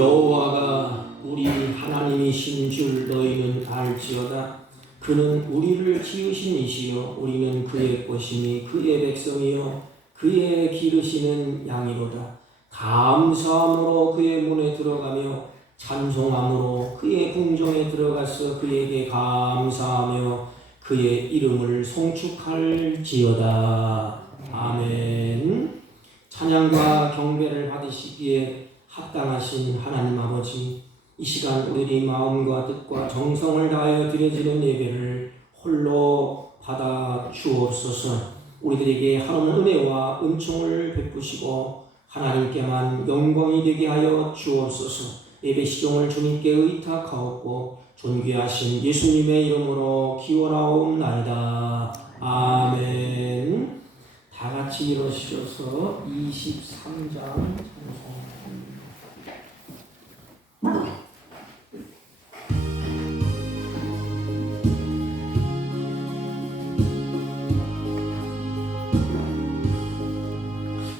여호와가 우리 하나님이신 줄 너희는 알지어다. 그는 우리를 지으신 이시요 우리는 그의 것이니 그의 백성이요 그의 기르시는 양이로다. 감사함으로 그의 문에 들어가며 찬송함으로 그의 궁정에 들어가서 그에게 감사하며 그의 이름을 송축할지어다. 아멘. 찬양과 경배를 받으시기에 합당하신 하나님 아버지, 이 시간 우리의 마음과 뜻과 정성을 다하여 드려지는 예배를 홀로 받아 주옵소서. 우리들에게 하나님의 은혜와 은총을 베푸시고 하나님께만 영광이 되게 하여 주옵소서. 예배 시종을 주님께 의탁하옵고 존귀하신 예수님의 이름으로 기원하옵나이다. 아멘. 다 같이 일어서셔서 23장 찬송.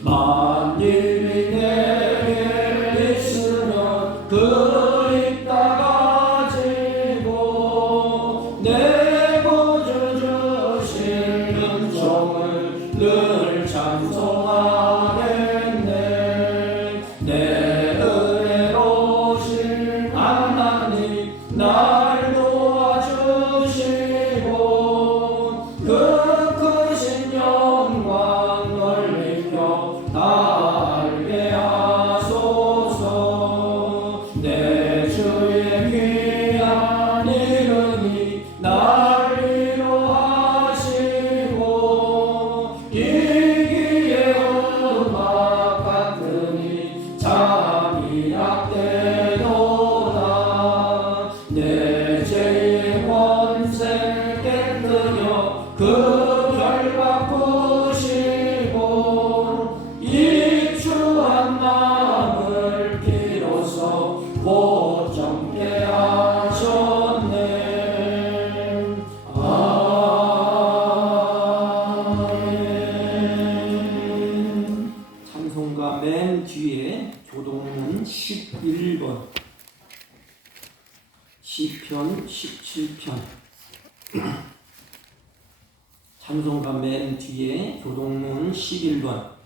만일이 내게 있으면 그리 따가지고 내 구주 주신 은총을 늘 찬송하겠네. 내 은혜로우신 하나님 날 도와주시고 그 크신 영광 넓히며 알게 하소서. 내 주의 귀한 이름이 날 위로하시고 이기의 음악 같으니 잠이 약되도다. 내 죄의 권세 깨뜨려 그 결박 부시고 입추한 마음을 비로소 보정케 하셨네. 아멘. 찬송가 맨 뒤에 교동문 11번, 시편 17편. 찬송가 맨 뒤에 교동문 11번.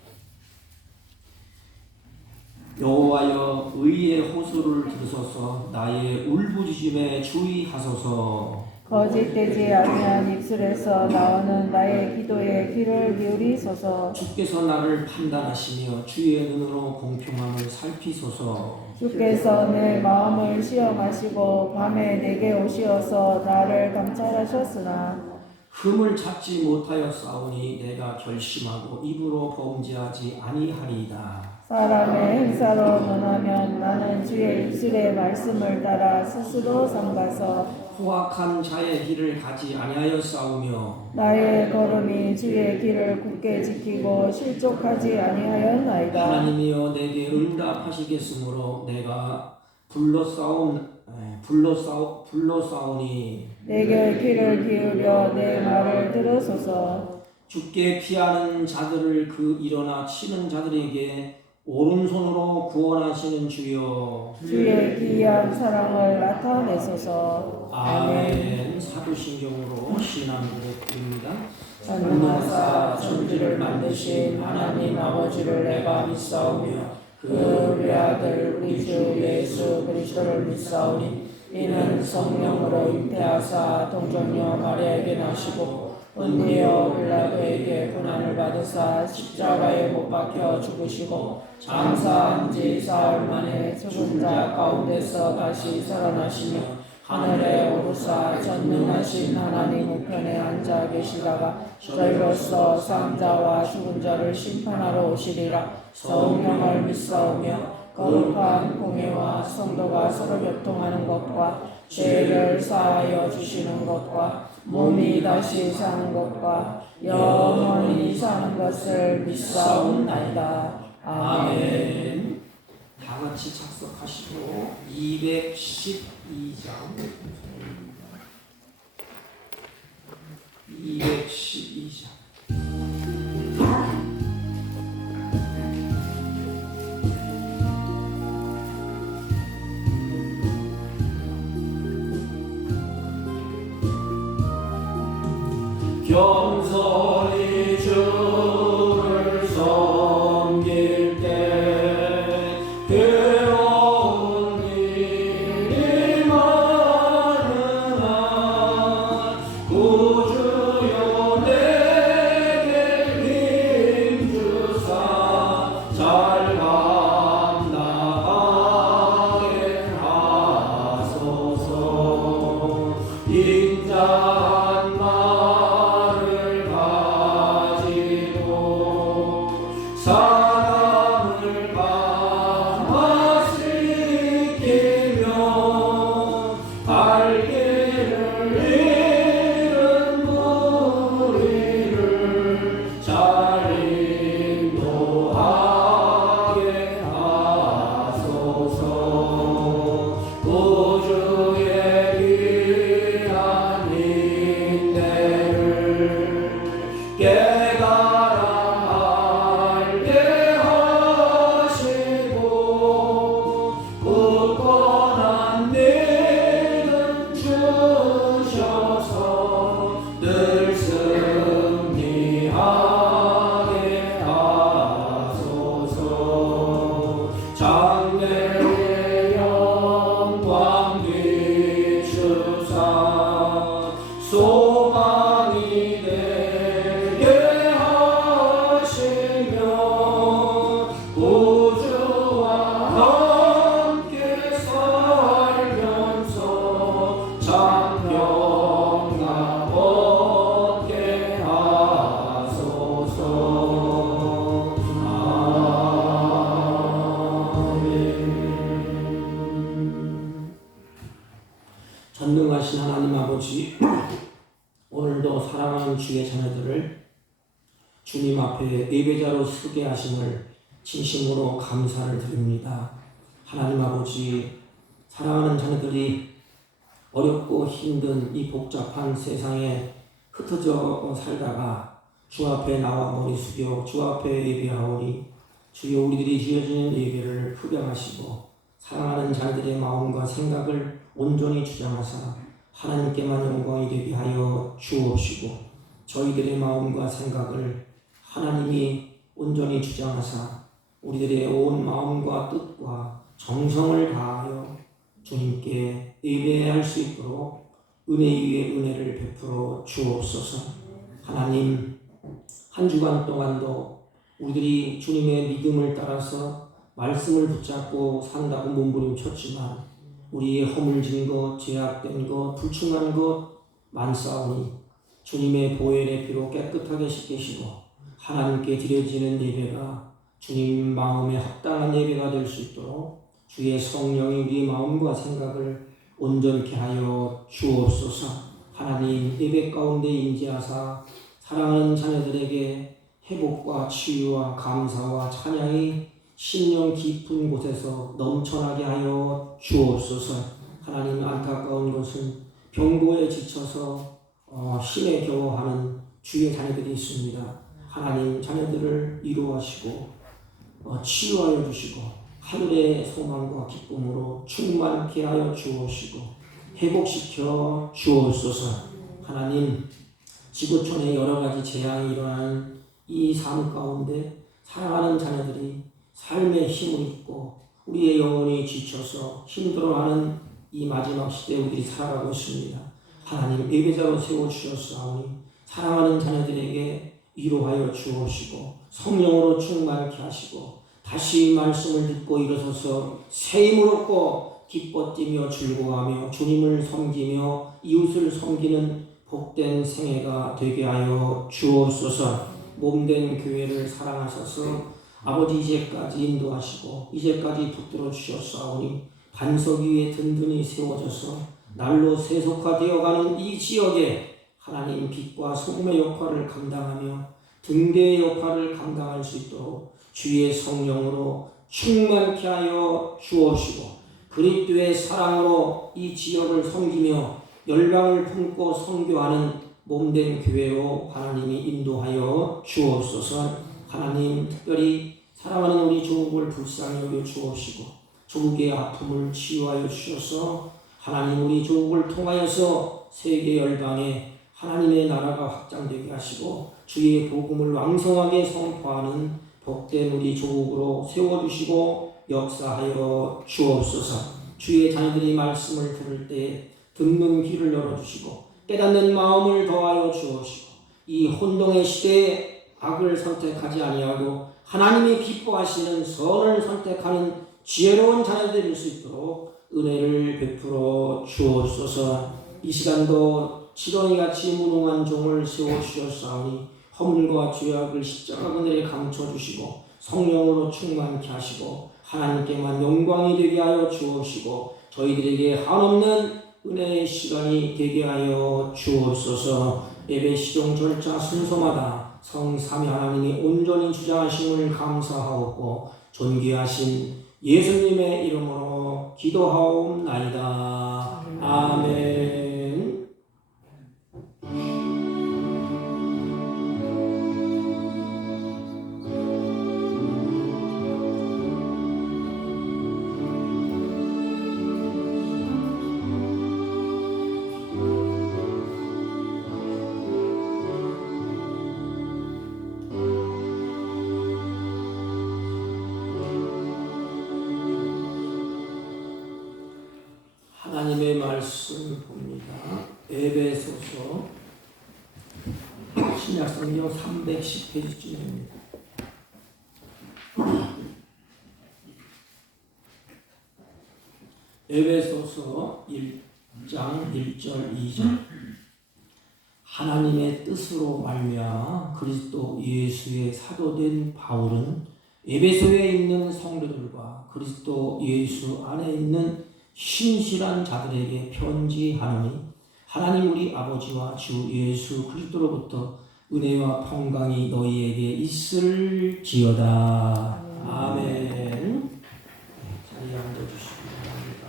여호와여 의의 호소를 들으소서. 나의 울부짖음에 주의하소서. 거짓되지 아니한 입술에서 나오는 나의 기도에 귀를 기울이소서. 주께서 나를 판단하시며 주의 눈으로 공평함을 살피소서. 주께서 내 마음을 시험하시고 밤에 내게 오시어서 나를 감찰하셨으나 흠을 찾지 못하여 싸우니 내가 결심하고 입으로 범죄하지 아니하리이다. 사람의 행사로 논하면 나는 주의 입술의 말씀을 따라 스스로 삼가서 포악한 자의 길을 가지 아니하여 싸우며 나의 걸음이 주의 길을 굳게 지키고 실족하지 아니하였나이다. 하나님이여 내게 응답하시겠으므로 내가 불러싸우니 내게 귀를 기울여 내 말을 들으소서. 주께 피하는 자들을 그 일어나 치는 자들에게 오른손으로 구원하시는 주여 주의 기이한 사랑을 나타내소서. 아멘. 사도신경으로 신앙 고백드립니다. 전능하사 천지를 만드신 하나님 아버지를 내가 믿사오며 그 외아들 우리 주 예수 그리스도를 믿사오니 이는 성령으로 잉태하사 동정녀 마리아에게 나시고 은혜여 빌라도에게 고난을 받으사 십자가에 못 박혀 죽으시고 장사한 지 사흘 만에 죽은 자 가운데서 다시 살아나시며 하늘에 오르사 전능하신 하나님 우편에 앉아 계시다가 저희로서 산자와 죽은 자를 심판하러 오시리라. 성령을 믿사오며 거룩한 공예와 성도가 서로 교통하는 것과 죄를 사하여 주시는 것과 몸이 다시 사는 것과 영원히 사는 것을 믿사옵나이다. 아멘. 다 같이 작석하시고 212장 212장 겸손히 주를 섬길 때 괴로운 일이 많으나 구주여 내게 힘주사 잘 감당하게 하소서. 인자한 말을 가지고 사랑을 감화시 키며 갈 길을 잃은 무리를 잘 인도하게 하소서. 구주의 귀한 인내를 깨달아 알게 하시고 굳건한 믿음 주셔서 늘 승리하게 하소서. 장래의 영광 비추사 소망이 되게 하시며 우주와 함께 살면서 참 평강 얻게 하소서. 아멘. 전능하신 하나님 아버지, 오늘도 사랑하는 주의 자녀들을 주님 앞에 예배자로 서게 하심을 진심으로 감사를 드립니다. 하나님 아버지, 사랑하는 자녀들이 어렵고 힘든 이 복잡한 세상에 흩어져 살다가 주 앞에 나와 머리 숙여 주 앞에 예배하오니 주여 우리들이 드려지는 예배를 흡양하시고 사랑하는 자녀들의 마음과 생각을 온전히 주장하사 하나님께만 영광이 되게 하여 주옵시고 저희들의 마음과 생각을 하나님이 온전히 주장하사 우리들의 온 마음과 뜻과 정성을 다하여 주님께 예배할 수 있도록 은혜 위에 은혜를 베풀어 주옵소서. 하나님, 한 주간 동안도 우리들이 주님의 믿음을 따라서 말씀을 붙잡고 산다고 몸부림쳤지만 우리의 허물진 것, 죄악된 것, 불충한 것 많사오니 주님의 보혈의 피로 깨끗하게 씻기시고 하나님께 드려지는 예배가 주님 마음에 합당한 예배가 될 수 있도록 주의 성령이 우리의 마음과 생각을 온전케 하여 주옵소서. 하나님, 예배 가운데 임재하사 사랑하는 자녀들에게 회복과 치유와 감사와 찬양이 심령 깊은 곳에서 넘쳐나게 하여 주옵소서. 하나님, 안타까운 것은 병고에 지쳐서 힘에 겨워하는 주의 자녀들이 있습니다. 하나님, 자녀들을 위로하시고 치유하여 주시고 하늘의 소망과 기쁨으로 충만케 하여 주옵시고 회복시켜 주옵소서. 하나님, 지구촌에 여러 가지 재앙이 일어나는 이 삶 가운데 사랑하는 자녀들이 삶의 힘을 잊고 우리의 영혼이 지쳐서 힘들어하는 이 마지막 시대에 우리들이 살아가고 있습니다. 하나님, 예배자로 세워주셨사오니 사랑하는 자녀들에게 위로하여 주옵시고 성령으로 충만케 하시고 다시 말씀을 듣고 일어서서 새 힘을 얻고 기뻐 뛰며 즐거워하며 주님을 섬기며 이웃을 섬기는 복된 생애가 되게 하여 주옵소서. 몸된 교회를 사랑하셔서 아버지 이제까지 인도하시고 이제까지 붙들어 주셨사오니 반석 위에 든든히 세워져서 날로 세속화되어가는 이 지역에 하나님 빛과 소금의 역할을 감당하며 등대의 역할을 감당할 수 있도록 주의 성령으로 충만케 하여 주옵시고 그리스도의 사랑으로 이 지역을 섬기며 열방을 품고 선교하는 몸된 교회로 하나님이 인도하여 주옵소서. 하나님, 특별히 사랑하는 우리 조국을 불쌍히 여겨 주옵시고 조국의 아픔을 치유하여 주셔서 하나님, 우리 조국을 통하여서 세계 열방에 하나님의 나라가 확장되게 하시고 주의 복음을 왕성하게 선포하는 복된 우리 조국으로 세워주시고 역사하여 주옵소서. 주의 자녀들이 말씀을 들을 때 듣는 귀를 열어주시고 깨닫는 마음을 더하여 주옵시고 이 혼동의 시대에 악을 선택하지 아니하고 하나님이 기뻐하시는 선을 선택하는 지혜로운 자녀들이 될 수 있도록 은혜를 베풀어 주옵소서. 이 시간도 지렁이같이 무능한 종을 세워주셨사오니 허물과 죄악을 십자가 그늘에 감춰주시고 성령으로 충만케 하시고 하나님께만 영광이 되게 하여 주옵시고 저희들에게 한없는 은혜의 시간이 되게 하여 주옵소서. 예배 시종 절차 순서마다 성삼위 하나님이 온전히 주장하심을 감사하옵고 존귀하신 예수님의 이름으로 기도하옵나이다. 아멘. 하나님의 말씀 봅니다. 에베소서 신약성경 310페이지쯤입니다. 에베소서 1장 1절 2절 하나님의 뜻으로 말미암아 그리스도 예수의 사도된 바울은 에베소에 있는 성도들과 그리스도 예수 안에 있는 신실한 자들에게 편지하노니 하나님 우리 아버지와 주 예수 그리스도로부터 은혜와 평강이 너희에게 있을지어다. 아멘. 자리에 앉아주시기 바랍니다.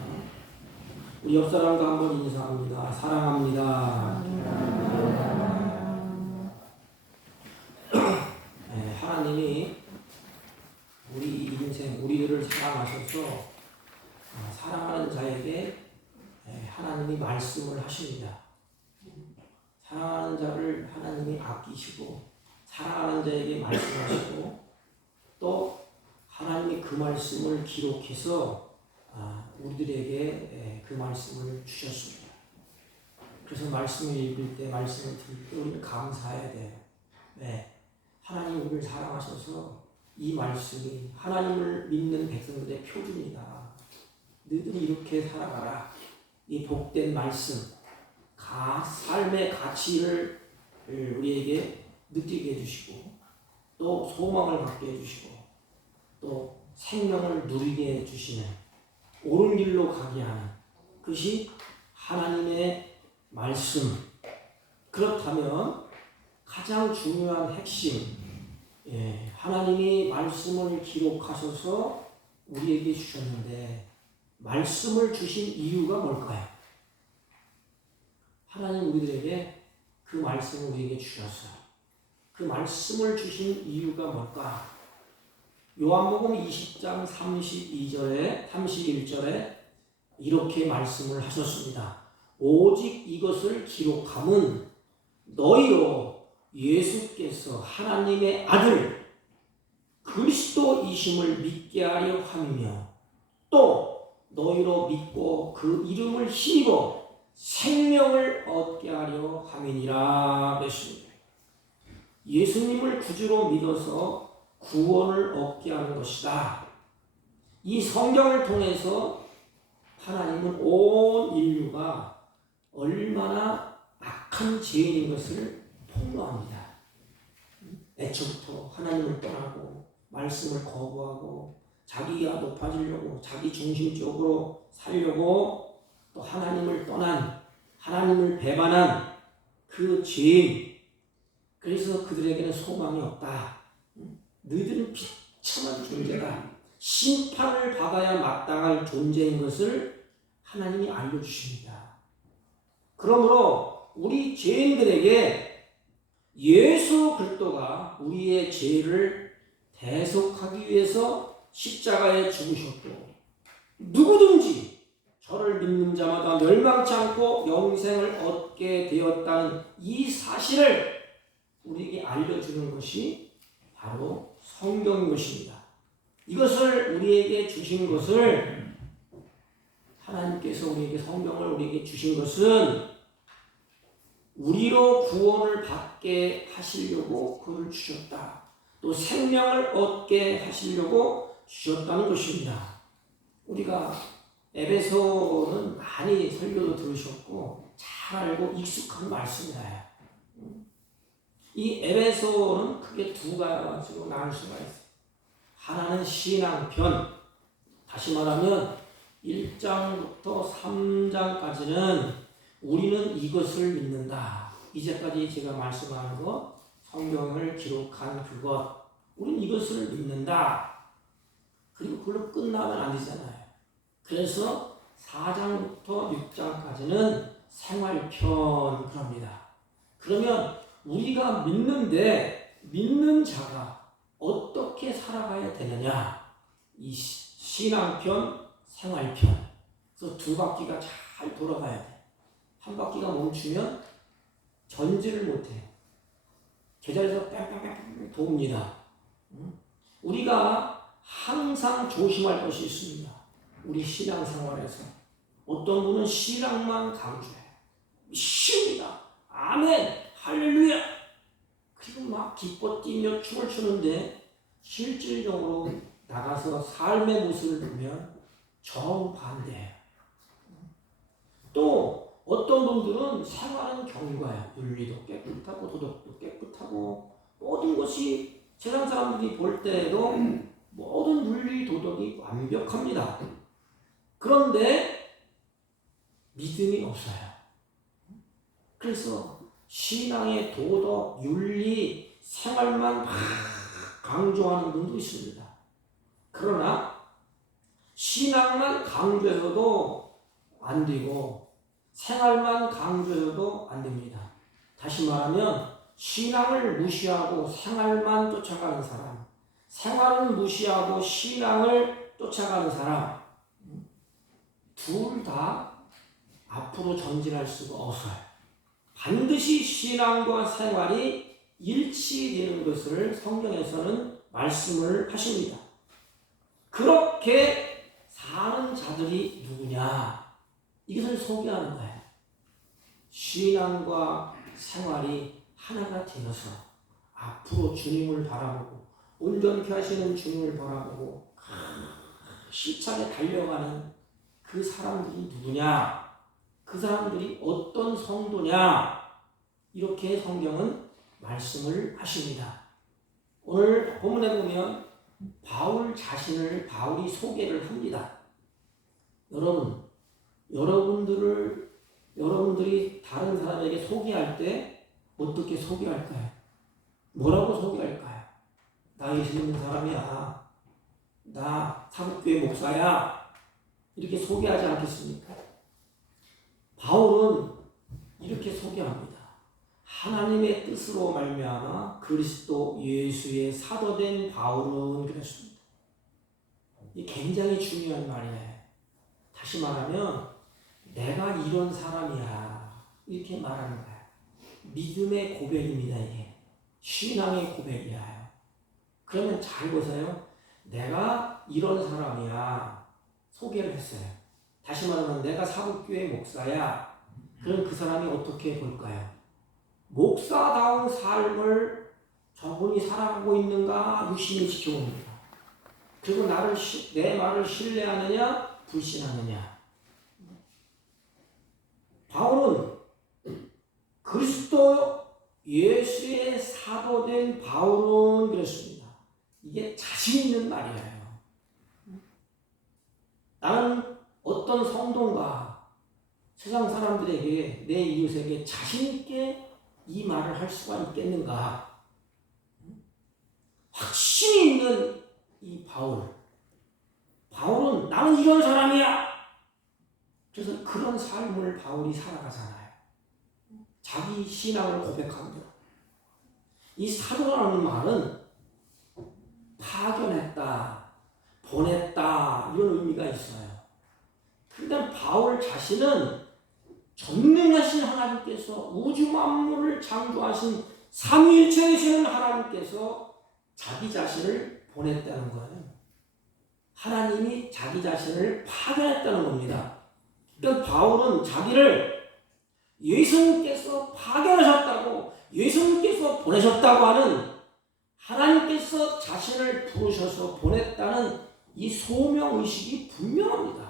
우리 옆 사람과 한번 인사합니다. 사랑합니다. 네, 하나님이 우리 인생, 우리들을 사랑하셔서 사랑하는 자에게 하나님이 말씀을 하십니다. 사랑하는 자를 하나님이 아끼시고 사랑하는 자에게 말씀하시고 또 하나님이 그 말씀을 기록해서 우리들에게 그 말씀을 주셨습니다. 그래서 말씀을 읽을 때 말씀을 들을 때 우리는 감사해야 돼요. 네. 하나님 우리를 사랑하셔서 이 말씀이 하나님을 믿는 백성들의 표준이다. 너희들이 이렇게 살아가라. 이 복된 말씀, 삶의 가치를 우리에게 느끼게 해주시고 또 소망을 갖게 해주시고 또 생명을 누리게 해주시는 옳은 길로 가게 하는 그것이 하나님의 말씀. 그렇다면 가장 중요한 핵심, 하나님이 말씀을 기록하셔서 우리에게 주셨는데 말씀을 주신 이유가 뭘까요? 하나님 우리들에게 그 말씀을 우리에게 주셨어요. 그 말씀을 주신 이유가 뭘까? 요한복음 20장 32절에 31절에 이렇게 말씀을 하셨습니다. 오직 이것을 기록함은 너희로 예수께서 하나님의 아들 그리스도이심을 믿게 하려 함이며 또 너희로 믿고 그 이름을 힘입어 생명을 얻게 하려 함이니라 그랬습니다. 예수님을 구주로 믿어서 구원을 얻게 하는 것이다. 이 성경을 통해서 하나님은 온 인류가 얼마나 악한 죄인인 것을 폭로합니다. 애초부터 하나님을 떠나고 말씀을 거부하고 자기가 높아지려고 자기 중심적으로 살려고 또 하나님을 떠난 하나님을 배반한 그 죄인, 그래서 그들에게는 소망이 없다. 너희들은 비참한 존재다. 심판을 받아야 마땅할 존재인 것을 하나님이 알려주십니다. 그러므로 우리 죄인들에게 예수 그리스도가 우리의 죄를 대속하기 위해서 십자가에 죽으셨고 누구든지 저를 믿는 자마다 멸망치 않고 영생을 얻게 되었다는 이 사실을 우리에게 알려주는 것이 바로 성경인 것입니다. 이것을 우리에게 주신 것을 하나님께서 우리에게 성경을 우리에게 주신 것은 우리로 구원을 받게 하시려고 그를 주셨다. 또 생명을 얻게 하시려고 주셨다는 것입니다. 우리가 에베소는 많이 설교도 들으셨고 잘 알고 익숙한 말씀이에요. 이 에베소는 크게 두 가지로 나눌 수가 있어요. 하나는 신앙편, 다시 말하면 1장부터 3장까지는 우리는 이것을 믿는다. 이제까지 제가 말씀하는 것, 성경을 기록한 그것, 우리는 이것을 믿는다. 그리고 그걸로 끝나면 안 되잖아요. 그래서 4장부터 6장까지는 생활편 그럽니다. 그러면 우리가 믿는데 믿는 자가 어떻게 살아가야 되느냐? 이 신앙편, 생활편. 그래서 두 바퀴가 잘 돌아가야 돼. 한 바퀴가 멈추면 전지를 못해요. 제자리에서 뺑뺑뺑뺑 돕니다. 우리가 항상 조심할 것이 있습니다. 우리 신앙생활에서 어떤 분은 신앙만 강조해요. 믿습니다. 아멘, 할렐루야. 그리고 막 기뻐 뛰며 춤을 추는데 실질적으로 나가서 삶의 모습을 보면 정반대예요. 또 어떤 분들은 생활은 경과예요. 윤리도 깨끗하고 도덕도 깨끗하고 모든 것이 세상 사람들이 볼 때에도 모든 윤리 도덕이 완벽합니다. 그런데 믿음이 없어요. 그래서 신앙의 도덕, 윤리, 생활만 강조하는 분도 있습니다. 그러나 신앙만 강조해서도 안 되고 생활만 강조해서도 안 됩니다. 다시 말하면 신앙을 무시하고 생활만 쫓아가는 사람, 생활을 무시하고 신앙을 쫓아가는 사람, 둘 다 앞으로 전진할 수가 없어요. 반드시 신앙과 생활이 일치되는 것을 성경에서는 말씀을 하십니다. 그렇게 사는 자들이 누구냐? 이것을 소개하는 거예요. 신앙과 생활이 하나가 되어서 앞으로 주님을 바라보고 온전케 하시는 주님을 바라보고 실천에 달려가는 그 사람들이 누구냐? 그 사람들이 어떤 성도냐? 이렇게 성경은 말씀을 하십니다. 오늘 본문에 보면 바울 자신을 바울이 소개를 합니다. 여러분들이 다른 사람에게 소개할 때 어떻게 소개할까요? 뭐라고 소개할까요? 나 예수 믿는 사람이야. 나 사복교회 목사야. 이렇게 소개하지 않겠습니까? 바울은 이렇게 소개합니다. 하나님의 뜻으로 말미암아 그리스도 예수의 사도된 바울은 그랬습니다. 이게 굉장히 중요한 말이에요. 다시 말하면 내가 이런 사람이야 이렇게 말하는 거야. 믿음의 고백입니다. 이게 신앙의 고백이에요. 그러면 잘 보세요. 내가 이런 사람이야 소개를 했어요. 다시 말하면 내가 사복교회 목사야. 그럼 그 사람이 어떻게 볼까요? 목사다운 삶을 저분이 살아가고 있는가 유심히 지켜봅니다. 그리고 내 말을 신뢰하느냐 불신하느냐. 바울은 그리스도 예수의 사도된 바울은 그랬습니다. 이게 자신 있는 말이에요. 나는 어떤 성도가 세상 사람들에게 내 이웃에게 자신 있게 이 말을 할 수가 있겠는가? 확신이 있는 이 바울은 나는 이런 사람이야. 그래서 그런 삶을 바울이 살아가잖아요. 자기 신앙을 고백합니다. 이 사도라는 말은 파견했다, 보냈다 이런 의미가 있어요. 근데 바울 자신은 전능하신 하나님께서 우주 만물을 창조하신 삼위일체 되시는 하나님께서 자기 자신을 보냈다는 거예요. 하나님이 자기 자신을 파견했다는 겁니다. 그러니까 바울은 자기를 예수님께서 파견하셨다고, 예수님께서 보내셨다고 하는, 하나님께서 자신을 부르셔서 보냈다는 이 소명의식이 분명합니다.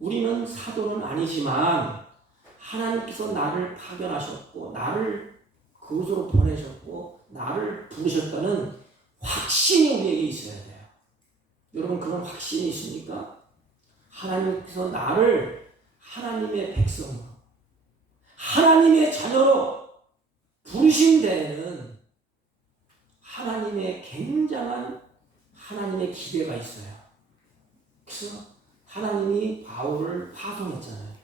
우리는 사도는 아니지만 하나님께서 나를 파견하셨고 나를 그곳으로 보내셨고 나를 부르셨다는 확신이 우리에게 있어야 돼요. 여러분, 그런 확신이 있습니까? 하나님께서 나를 하나님의 백성으로, 하나님의 자녀로 부르신 데에는 하나님의 굉장한 하나님의 기대가 있어요. 그래서 하나님이 바울을 파송했잖아요.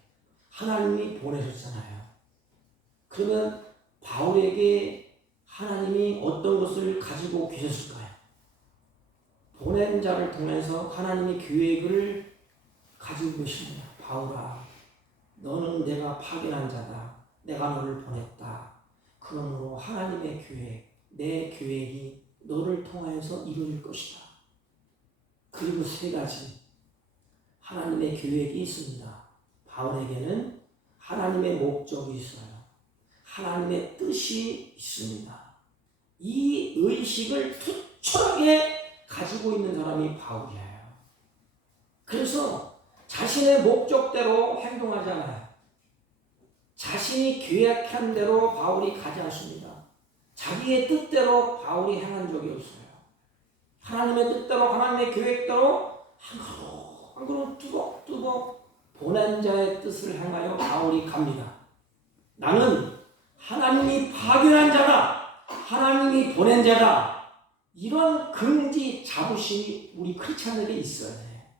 하나님이 보내셨잖아요. 그러면 바울에게 하나님이 어떤 것을 가지고 계셨을까요? 보낸 자를 통해서 하나님의 계획을 가지고 계십니다. 바울아, 너는 내가 파견한 자다. 내가 너를 보냈다. 그러므로 하나님의 계획, 내 계획이 너를 통하여서 이루어질 것이다. 그리고 세 가지 하나님의 계획이 있습니다. 바울에게는 하나님의 목적이 있어요. 하나님의 뜻이 있습니다. 이 의식을 투철하게 가지고 있는 사람이 바울이에요. 그래서 자신의 목적대로 행동하지 않아요. 자신이 계획한 대로 바울이 가지 않습니다. 자기의 뜻대로 바울이 행한 적이 없어요. 하나님의 뜻대로, 하나님의 계획대로 한 걸음 뚜벅뚜벅 보낸 자의 뜻을 행하여 바울이 갑니다. 나는 하나님이 파견한 자다. 하나님이 보낸 자다. 이런 긍지 자부심이 우리 크리스찬에게 있어야 돼.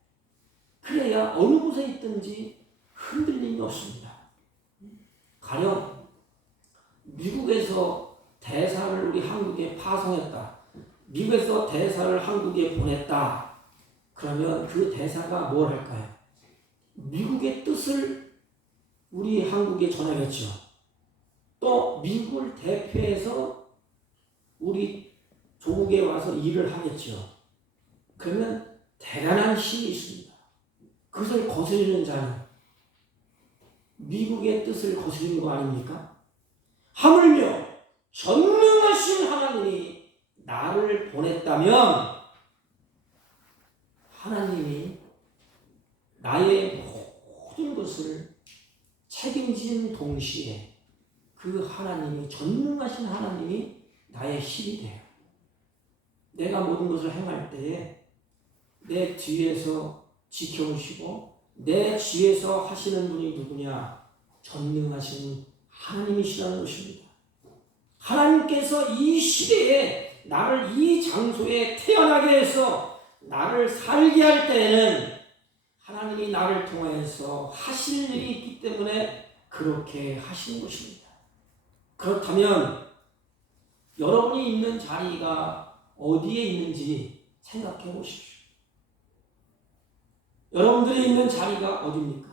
그래야 어느 곳에 있든지 흔들림이 없습니다. 가령 미국에서 대사를 우리 한국에 파송했다. 미국에서 대사를 한국에 보냈다. 그러면 그 대사가 뭘 할까요? 미국의 뜻을 우리 한국에 전하겠죠. 또 미국을 대표해서 우리 조국에 와서 일을 하겠죠. 그러면 대단한 힘이 있습니다. 그것을 거스르는 자는 미국의 뜻을 거스르는 거 아닙니까? 하물며 전능하신 하나님이 나를 보냈다면 하나님이 나의 모든 것을 책임진 동시에 그 하나님이, 전능하신 하나님이 나의 힘이 돼요. 내가 모든 것을 행할 때에 내 뒤에서 지켜오시고 내 뒤에서 하시는 분이 누구냐? 전능하신 하나님이시라는 것입니다. 하나님께서 이 시대에 나를 이 장소에 태어나게 해서 나를 살게 할 때에는 하나님이 나를 통해서 하실 일이 있기 때문에 그렇게 하시는 것입니다. 그렇다면 여러분이 있는 자리가 어디에 있는지 생각해 보십시오. 여러분들이 있는 자리가 어디입니까?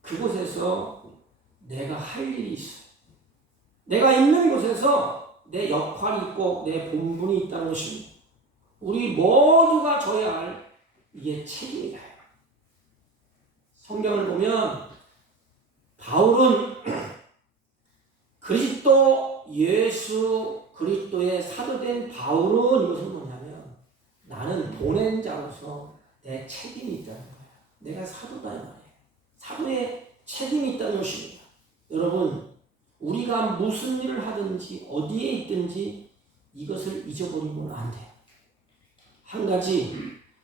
그곳에서 내가 할 일이 있어요. 내가 있는 곳에서 내 역할이 있고 내 본분이 있다는 것입니다. 우리 모두가 져야 할 이게 책임이다. 성경을 보면 바울은 그리스도 예수 그리스도의 사도된 바울은 이것은 뭐냐면 나는 보낸 자로서 내 책임이 있다는 거예요. 내가 사도다 이 말이에요. 사도의 책임이 있다는 것입니다. 여러분, 우리가 무슨 일을 하든지 어디에 있든지 이것을 잊어버리면 안 돼요. 한 가지,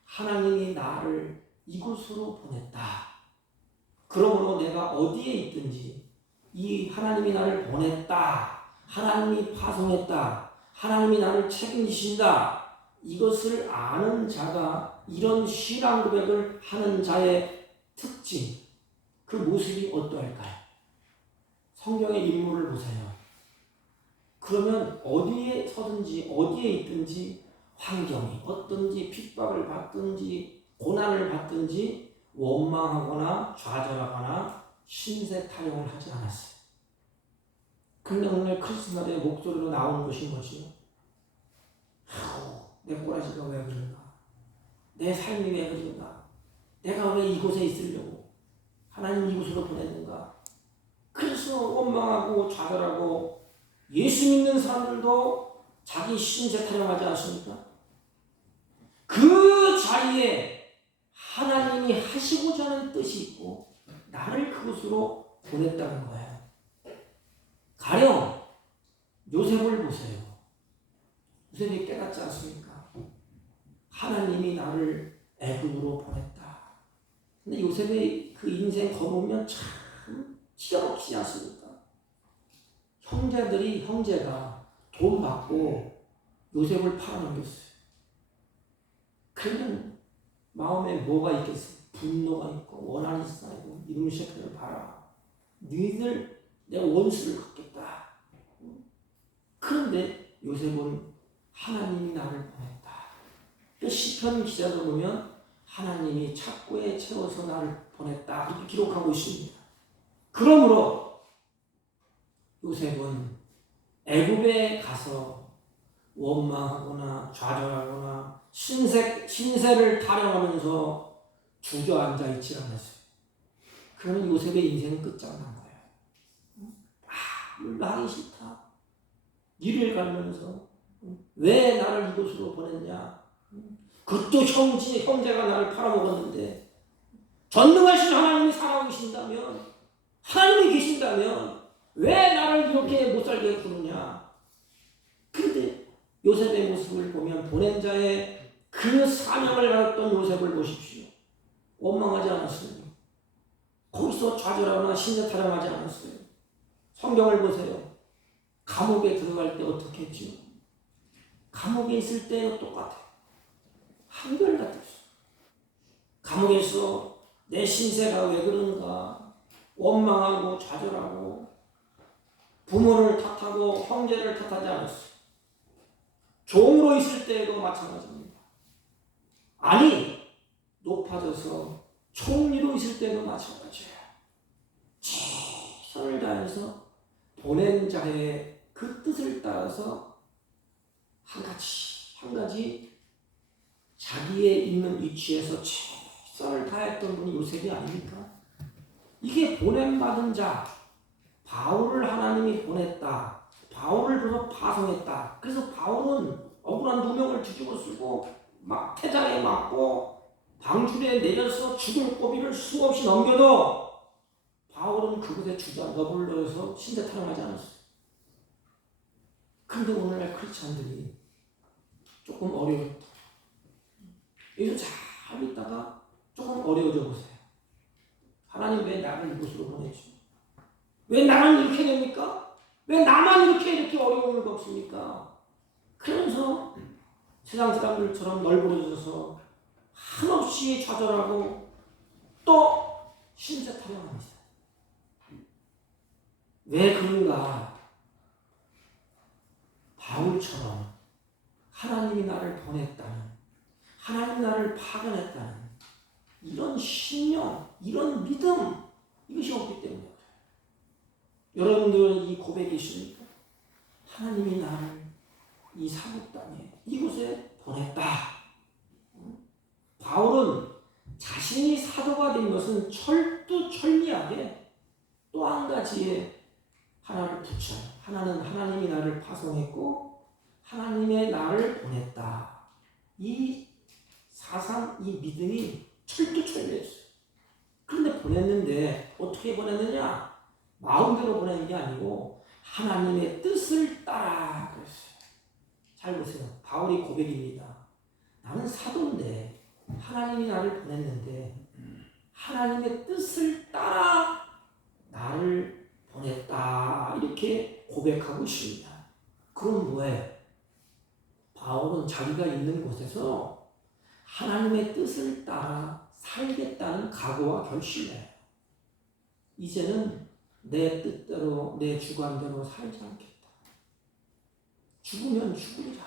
하나님이 나를 이곳으로 보냈다. 그러므로 내가 어디에 있든지 이 하나님이 나를 보냈다. 하나님이 파송했다. 하나님이 나를 책임지신다. 이것을 아는 자가, 이런 신앙 고백을 하는 자의 특징, 그 모습이 어떠할까요? 성경의 인물을 보세요. 그러면 어디에 서든지 어디에 있든지 환경이 어떤지 핍박을 받든지 고난을 받든지 원망하거나 좌절하거나 신세 타령을 하지 않았어요. 근데 오늘 크리스마스의 목소리로 나오는 것이 뭐지요? 내 꼬라지가 왜 그런가? 내 삶이 왜 그런가? 내가 왜 이곳에 있으려고 하나님 이곳으로 보냈는가? 그래서 원망하고 좌절하고 예수 믿는 사람들도 자기 신세 타령하지 않습니까? 그 자리에 하나님이 하시고자 하는 뜻이 있고 나를 그곳으로 보냈다는 거예요. 가령 요셉을 보세요. 요셉이 깨닫지 않습니까? 하나님이 나를 애굽으로 보냈다. 근데 요셉의 그 인생 걸어오면 참 기가 막히지 않습니까? 형제가 돈 받고 요셉을 팔아넘겼어요. 그러면 마음에 뭐가 있겠어요? 분노가 있고 원한이 쌓이고 이놈의 새끼를 봐라. 너희들 내 원수를 갚겠다. 그런데 요셉은 하나님이 나를 보냈다. 그 시편 기자도 보면 하나님이 착고에 채워서 나를 보냈다. 그렇게 기록하고 있습니다. 그러므로 요셉은 애굽에 가서 원망하거나 좌절하거나 신세를 타령하면서 주저앉아 있지 않았어요. 그러면 요셉의 인생은 끝장난 거예요. 하기 싫다. 일을 가면서 왜 나를 이곳으로 보냈냐. 그것도 형제가 나를 팔아먹었는데 전능하신 하나님이 살아계신다면 하나님이 계신다면 왜 나를 이렇게 못살게 구느냐. 그런데 요셉의 모습을 보면 보낸 자의 그 사명을 가졌던 요셉을 보십시오. 원망하지 않았어요. 거기서 좌절하거나 신세타령하지 않았어요. 성경을 보세요. 감옥에 들어갈 때 어떻게 했죠? 감옥에 있을 때도 똑같아요. 한결같았어요. 감옥에서 내 신세가 왜 그런가 원망하고 좌절하고 부모를 탓하고 형제를 탓하지 않았어요. 종으로 있을 때도 마찬가지입니다. 아니 높아져서 총리로 있을 때도 마찬가지예요. 최선을 다해서 보낸 자의 그 뜻을 따라서 한 가지 자기의 있는 위치에서 최선을 다했던 분이 요셉이 아닙니까? 이게 보냄받은 자, 바울을 하나님이 보냈다. 바울을 그래서 파송했다. 그래서 바울은 억울한 누명을 뒤집어 쓰고 막 태장에 맞고 방줄에 내려서 죽을 고비를 수없이 넘겨도 바울은 그곳에 머물러서 신세 타령하지 않았어요. 그런데 오늘날 크리스찬들이 조금 어려웠다. 여기서 잘 있다가 조금 어려워져 보세요. 하나님 왜 나를 이곳으로 보내죠? 왜 나만 이렇게 됩니까? 왜 나만 이렇게 어려움을 겪습니까? 그러면서 세상 사람들처럼 널브러져서 한없이 좌절하고 또 신세 타령합니다. 왜 그런가? 바울처럼 하나님이 나를 보냈다는, 하나님이 나를 파견했다는 이런 신념, 이런 믿음, 이것이 없기 때문에 여러분들은 이 고백이 있습니까? 하나님이 나를 이 사국 땅에 이곳에 보냈다. 바울은 자신이 사도가 된 것은 철두철미하게 또 한 가지의 하나를 붙여요. 하나는 하나님이 나를 파송했고 하나님의 나를 보냈다. 이 사상, 이 믿음이 철두철미했어요. 그런데 보냈는데 어떻게 보냈느냐? 마음대로 보내는 게 아니고 하나님의 뜻을 따라 그랬어요. 잘 보세요. 바울이 고백입니다. 나는 사도인데 하나님이 나를 보냈는데 하나님의 뜻을 따라 나를 보냈다. 이렇게 고백하고 있습니다. 그럼 뭐예요? 바울은 자기가 있는 곳에서 하나님의 뜻을 따라 살겠다는 각오와 결심이에요. 이제는 내 뜻대로 내 주관대로 살지 않겠다. 죽으면 죽으리라.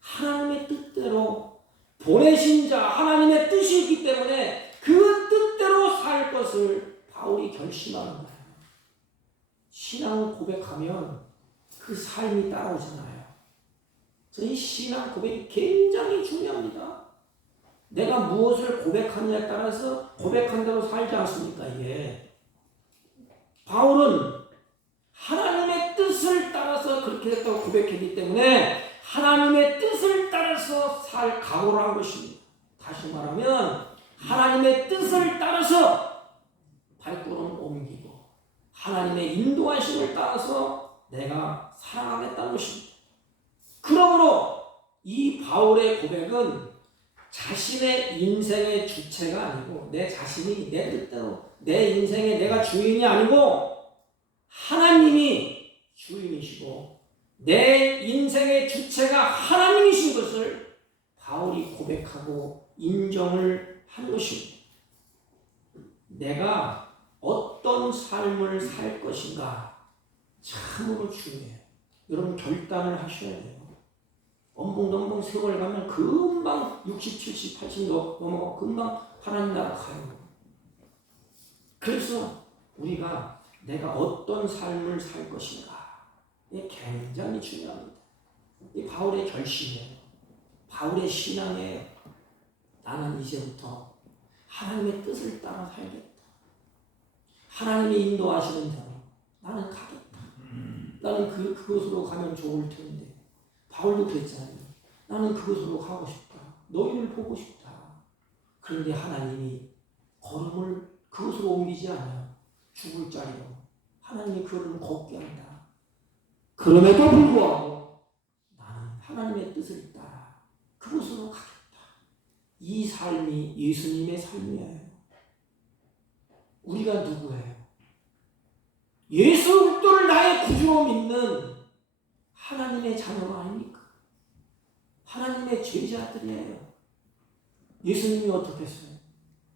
하나님의 뜻대로 보내신 자 하나님의 뜻이 있기 때문에 그 뜻대로 살 것을 바울이 결심하는 거예요. 신앙 고백하면 그 삶이 따라오잖아요. 이 신앙 고백이 굉장히 중요합니다. 내가 무엇을 고백하느냐에 따라서 고백한 대로 살지 않습니까? 이게 바울은 하나님의 뜻을 따라서 그렇게 됐다고 고백했기 때문에 하나님의 뜻을 따라서 살 각오를 한 것입니다. 다시 말하면 하나님의 뜻을 따라서 발걸음을 옮기고 하나님의 인도하심을 따라서 내가 살아가겠다는 것입니다. 그러므로 이 바울의 고백은 자신의 인생의 주체가 아니고 내 자신이 내 뜻대로 내 인생의 내가 주인이 아니고 하나님이 주인이시고 내 인생의 주체가 하나님이신 것을 바울이 고백하고 인정을 한 것입니다. 내가 어떤 삶을 살 것인가 참으로 중요해요. 여러분 결단을 하셔야 돼요. 엄봉덤봉 세월 가면 금방 60, 70, 80 넘어가 금방 하나님 나라 가요. 그래서 우리가 내가 어떤 삶을 살 것인가 이게 굉장히 중요합니다. 이 바울의 결심이에요. 바울의 신앙이에요. 나는 이제부터 하나님의 뜻을 따라 살겠다. 하나님이 인도하시는 대로 나는 가겠다. 나는 그곳으로 가면 좋을 텐데 바울도 그랬잖아요. 나는 그곳으로 가고 싶다. 너희를 보고 싶다. 그런데 하나님이 걸음을 그곳으로 옮기지 않아요. 죽을 자리로. 하나님이 그를 걷게 한다. 그럼에도 불구하고 나는 하나님의 뜻을 따라 그곳으로 가겠다. 이 삶이 예수님의 삶이에요. 우리가 누구예요? 예수 그리스도를 나의 구주로 믿는 하나님의 자녀가 아닙니까? 하나님의 제자들이에요. 예수님이 어떻게 했어요?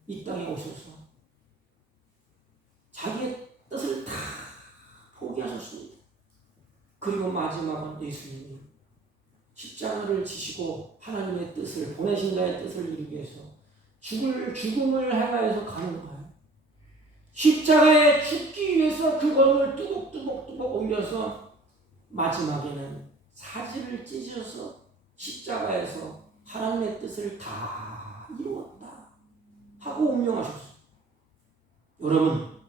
이 땅에 오셔서 자기의 뜻을 다 포기하셨습니다. 그리고 마지막은 예수님이 십자가를 지시고 하나님의 뜻을 보내신 자의 뜻을 이루기 위해서 죽음을 향하여서 가는 거예요. 십자가에 죽기 위해서 그 걸음을 뚜벅뚜벅 옮겨서 마지막에는 사지를 찢어서 십자가에서 하나님의 뜻을 다 이루었다 하고 운명하셨어요. 여러분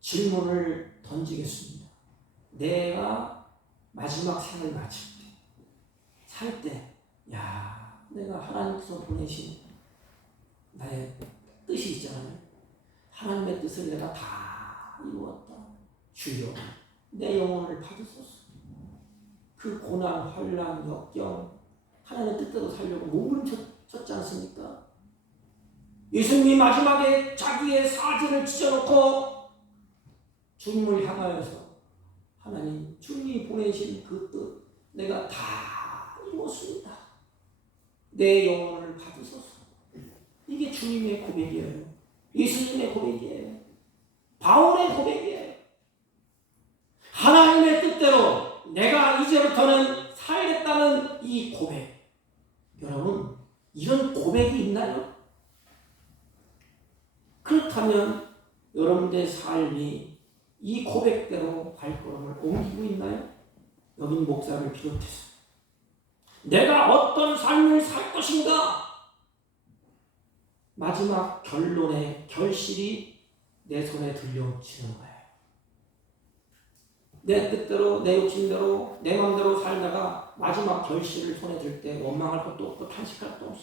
질문을 던지겠습니다. 내가 마지막 생을 마칠 때, 살 때, 내가 하나님께서 보내신 나의 뜻이 있잖아요. 하나님의 뜻을 내가 다 이루었다. 주여, 내 영혼을 받으소서. 그 고난, 환난, 역경, 하나님의 뜻대로 살려고 몸을 쳤지 않습니까? 예수님이 마지막에 자기의 사지를 찢어놓고 주님을 향하여서 하나님, 주님이 보내신 그 뜻 내가 다 이루었습니다. 내 영혼을 받으소서. 이게 주님의 고백이에요. 예수님의 고백이에요. 바울의 고백이에요. 하나님의 뜻대로 내가 이제부터는 살겠다는 이 고백. 여러분, 이런 고백이 있나요? 그렇다면 여러분의 삶이 이 고백대로 발걸음을 옮기고 있나요? 여긴 목사를 비롯해서 내가 어떤 삶을 살 것인가? 마지막 결론의 결실이 내 손에 들려치는 거예요. 내 뜻대로, 내 욕심대로, 내 마음대로 살다가 마지막 결실을 손에 들 때 원망할 것도 없고 탄식할 것도 없어.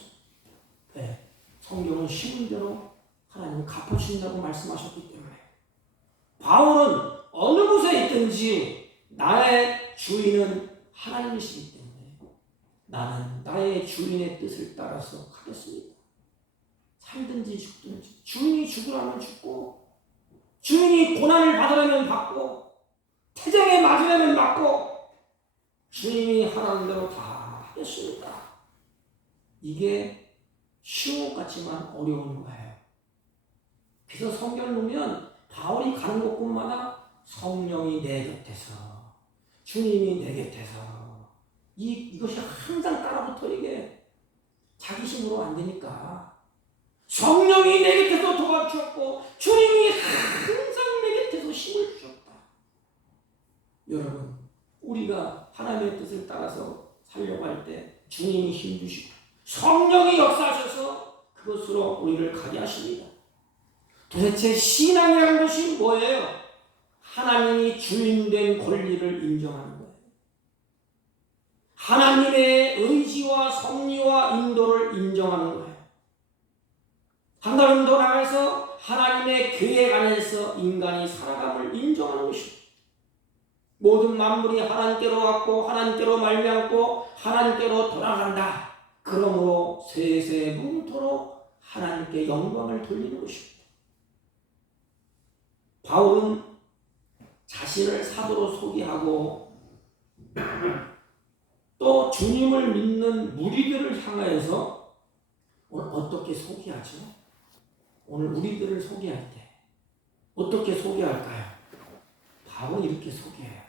네. 성경은 쉬운 대로 하나님은 갚아주신다고 말씀하셨기 때문에 바울은 어느 곳에 있든지 나의 주인은 하나님이시기 때문에 나는 나의 주인의 뜻을 따라서 가겠습니다. 살든지 죽든지 주인이 죽으라면 죽고 주인이 고난을 받으라면 받고 태정에 맞으라면 맞고 주님이 하라는 대로 다 하겠습니다. 이게 쉬운 것 같지만 어려운 거예요. 그래서 성경을 보면 바울이 가는 곳곳마다 성령이 내 곁에서 주님이 내 곁에서 이것이 항상 따라붙어 이게 자기 힘으로 안 되니까 성령이 내 곁에서 도와주셨고 주님이 항상 내 곁에서 힘을 주셨다. 여러분, 우리가 하나님의 뜻을 따라서 살려고 할 때 주님이 힘 주시고 성령이 역사하셔서 그것으로 우리를 가게 하십니다. 도대체 신앙이라는 것이 뭐예요? 하나님이 주인된 권리를 인정하는 거예요. 하나님의 의지와 섭리와 인도를 인정하는 거예요. 한 걸음 더 나아가서 하나님의 계획 안에서 인간이 살아감을 인정하는 것입니다. 모든 만물이 하나님께로 왔고 하나님께로 말미암고 하나님께로 돌아간다. 그러므로 세세무토록 하나님께 영광을 돌리는 것입니다. 바울은 자신을 사도로 소개하고 또 주님을 믿는 무리들을 향하여서 오늘 어떻게 소개하죠? 오늘 우리들을 소개할 때 어떻게 소개할까요? 바울은 이렇게 소개해요.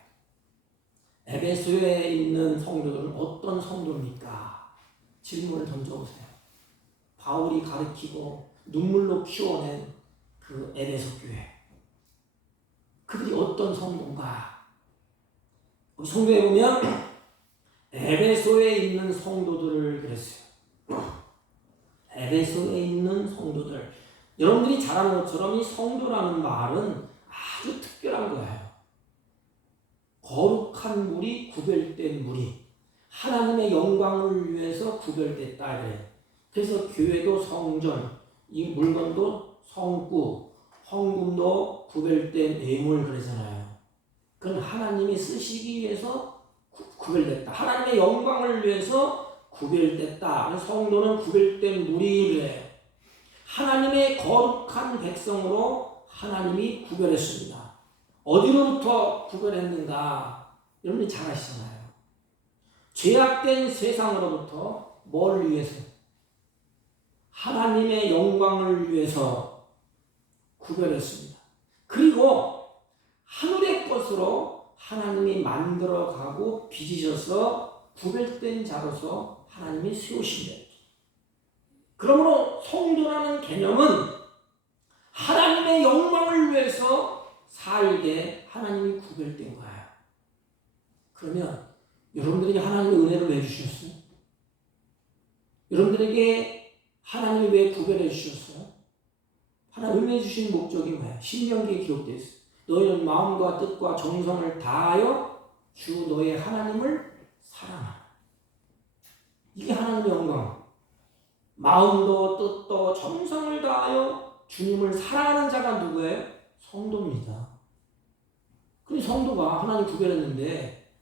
에베소에 있는 성도들은 어떤 성도입니까? 질문을 던져보세요. 바울이 가르치고 눈물로 키워낸 그 에베소 교회, 그들이 어떤 성도인가? 성경에 보면 에베소에 있는 성도들을 그랬어요. 에베소에 있는 성도들. 여러분들이 잘 아는 것처럼 이 성도라는 말은 아주 특별한 거예요. 거룩한 물이 구별된 물이 하나님의 영광을 위해서 구별됐다 그래요. 그래서 교회도 성전, 이 물건도 성구, 헌금도 구별된 예물 그러잖아요. 그건 하나님이 쓰시기 위해서 구별됐다. 하나님의 영광을 위해서 구별됐다. 그래서 성도는 구별된 물이 하나님의 거룩한 백성으로 하나님이 구별했습니다. 어디로부터 구별했는가? 여러분이 잘 아시잖아요. 죄악된 세상으로부터 뭘 위해서? 하나님의 영광을 위해서 구별했습니다. 그리고 하늘의 것으로 하나님이 만들어가고 빚으셔서 구별된 자로서 하나님이 세우십니다. 그러므로 성도라는 개념은 하나님의 영광을 위해서 살게 하나님이 구별된 거예요. 그러면 여러분들에게 하나님의 은혜를 왜 주셨어요? 여러분들에게 하나님이 왜 구별해 주셨어요? 하나님 은혜 주신 목적이 뭐예요? 신명기에 기록되어 있어요. 너희는 마음과 뜻과 정성을 다하여 주 너의 하나님을 사랑하라. 이게 하나님의 영광. 마음도 뜻도 정성을 다하여 주님을 사랑하는 자가 누구예요? 성도입니다. 그 성도가 하나님 구별했는데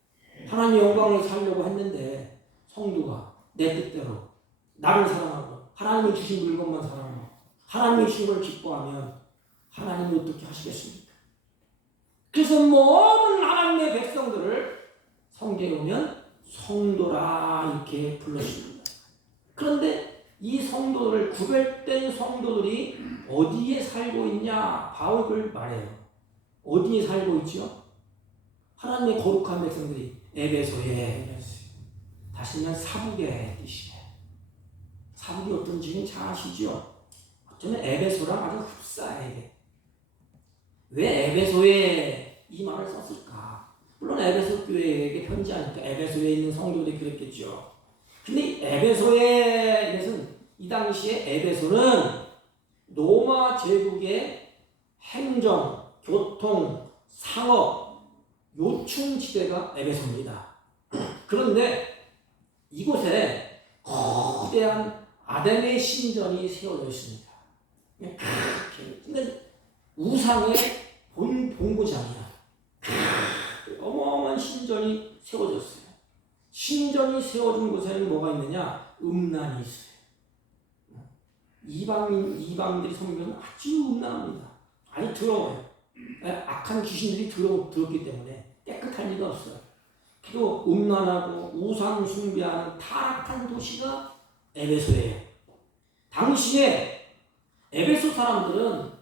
하나님의 영광을 살려고 했는데 성도가 내 뜻대로 나를 사랑하고 하나님이 주신 물건만 사랑하고 하나님이 주신 걸 기뻐하면 하나님이 어떻게 하시겠습니까? 그래서 모든 하나님의 백성들을 성경에 보면 성도라 이렇게 불렀습니다. 그런데 이 성도들, 구별된 성도들이 어디에 살고 있냐? 바울을 말해요. 어디에 살고 있죠? 하나님의 거룩한 백성들이 에베소에 다시는 사북의 뜻이에요. 사북이 어떤지는 잘 아시죠? 어쩌면 에베소랑 아주 흡사해요. 왜 에베소에 이 말을 썼을까? 물론 에베소 교회에게 편지하니까 에베소에 있는 성도들이 그랬겠죠. 근데 에베소에는 이 당시에 에베소는 로마 제국의 행정, 교통, 상업, 요충지대가 에베소입니다. 그런데 이곳에 거대한 아담의 신전이 세워져 있습니다. 근데 우상의 본고장이야. 어마어마한 신전이 세워졌어요. 신전이 세워진 곳에는 뭐가 있느냐? 음란이 있어요. 이방인들이 섬기는 것은 아주 음란합니다. 아주 더러워요. 악한 귀신들이 들었기 때문에 깨끗할 리가 없어요. 그리고 음란하고 우상 숭배하는 타락한 도시가 에베소예요. 당시에 에베소 사람들은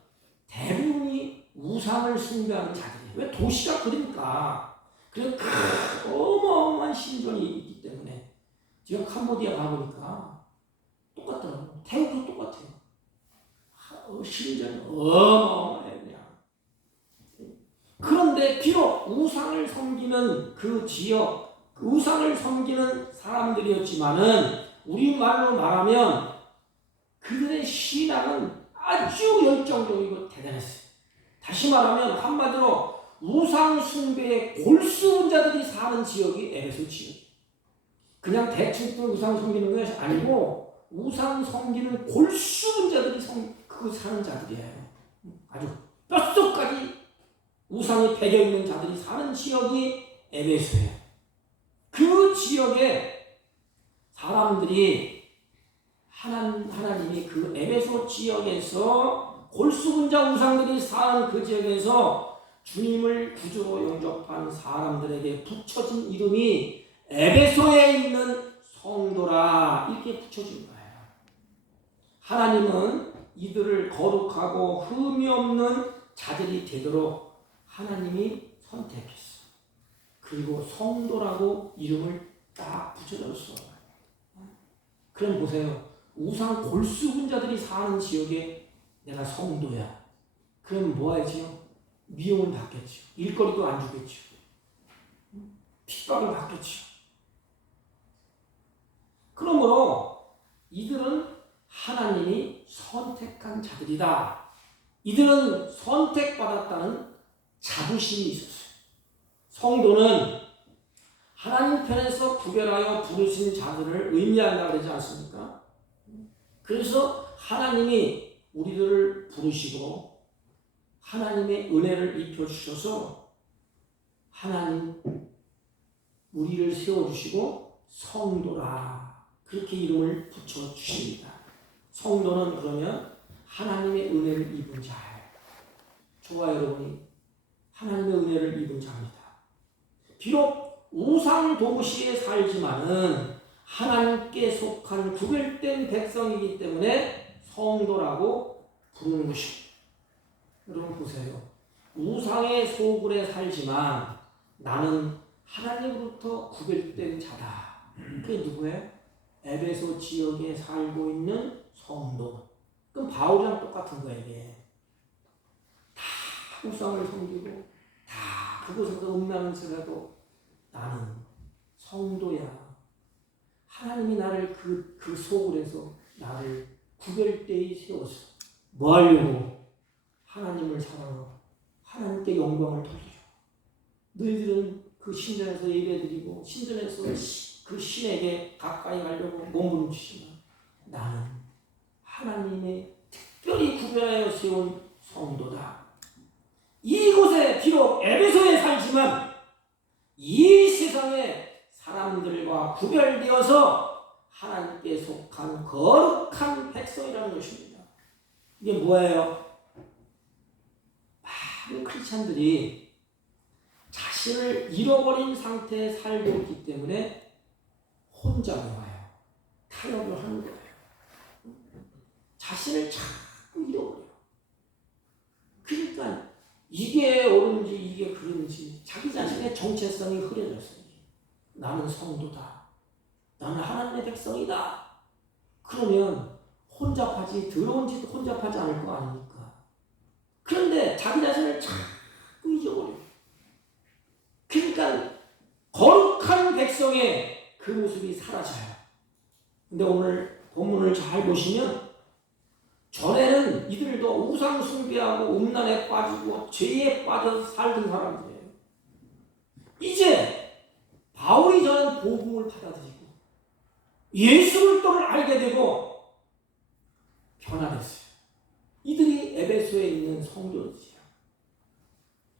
대부분이 우상을 숭배하는 자들이에요. 왜? 도시가 그러니까. 그래서 어마어마한 신전이 있기 때문에 제가 캄보디아 가보니까 똑같더라고요. 태국도 똑같아요. 신전 어마어마해요 그냥. 그런데 비록 우상을 섬기는 그 지역, 우상을 섬기는 사람들이었지만은 우리말로 말하면 그들의 신앙은 아주 열정적이고 대단했어요. 다시 말하면 한마디로 우상 숭배의 골수분자들이 사는 지역이 에베소 지역. 그냥 대충 우상 섬기는 것이 아니고 우상 섬기는 골수분자들이 사는 자들이에요. 아주 뼛속까지 우상이 배겨 있는 자들이 사는 지역이 에베소예요. 그 지역에 사람들이 하나님이 그 에베소 지역에서 골수분자 우상들이 사는 그 지역에서 주님을 구주로 영접한 사람들에게 붙여진 이름이 에베소에 있는 성도라 이렇게 붙여진 거예요. 하나님은 이들을 거룩하고 흠이 없는 자들이 되도록 하나님이 선택했어. 그리고 성도라고 이름을 딱 붙여줬어. 그럼 보세요. 우상 골수분자들이 사는 지역에 내가 성도야. 그럼 뭐 하지요? 미움을 받겠죠. 일거리도 안 주겠죠. 핍박을 받겠죠. 그러므로 이들은 하나님이 선택한 자들이다. 이들은 선택받았다는 자부심이 있었어요. 성도는 하나님 편에서 구별하여 부르신 자들을 의미한다고 그러지 않습니까? 그래서 하나님이 우리들을 부르시고 하나님의 은혜를 입혀주셔서 하나님 우리를 세워주시고 성도라 그렇게 이름을 붙여주십니다. 성도는 그러면 하나님의 은혜를 입은 자예요. 저와 여러분이 하나님의 은혜를 입은 자입니다. 비록 우상 도시에 살지만은 하나님께 속한 구별된 백성이기 때문에 성도라고 부르는 것입니다. 여러분 보세요. 우상의 소굴에 살지만 나는 하나님으로부터 구별된 자다. 그게 누구예요? 에베소 지역에 살고 있는 성도. 그럼 바울이랑 똑같은 거예요. 이게. 다 우상을 섬기고 다 그곳에서 음란을 쓰라도 나는 성도야. 하나님이 나를 그 소굴에서 나를 구별되이 세웠어. 뭐 하려고? 하나님을 사랑하고 하나님께 영광을 돌리려. 너희들은 그 신전에서 예배드리고 신전에서 그 신에게 가까이 가려고 몸부림치지만 나는 하나님의 특별히 구별하여 세운 성도다. 이곳에 비록 에베소에 살지만 이 세상의 사람들과 구별되어서 하나님께 속한 거룩한 백성이라는 것입니다. 이게 뭐예요? 많은 크리스찬들이 자신을 잃어버린 상태에 살고 있기 때문에 혼자 와요. 타협을 하는 거예요. 자신을 자꾸 잃어버려요. 그러니까 이게 옳은지 이게 그른지 자기 자신의 정체성이 흐려졌어요. 나는 성도다. 나는 하나님의 백성이다. 그러면 혼잡하지 더러운 짓 혼잡하지 않을 거 아닙니까? 그런데 자기 자신을 자꾸 잊어버려요. 그러니까 거룩한 백성의 그 모습이 사라져요. 근데 오늘 본문을 잘 보시면 전에는 이들도 우상 숭배하고 음란에 빠지고 죄에 빠져 살던 사람들이에요. 이제 바울이 전한 복음을 받아들이고 예수 그리스도를 알게 되고 변화됐어요. 이들이 에베소에 있는 성도들이에요.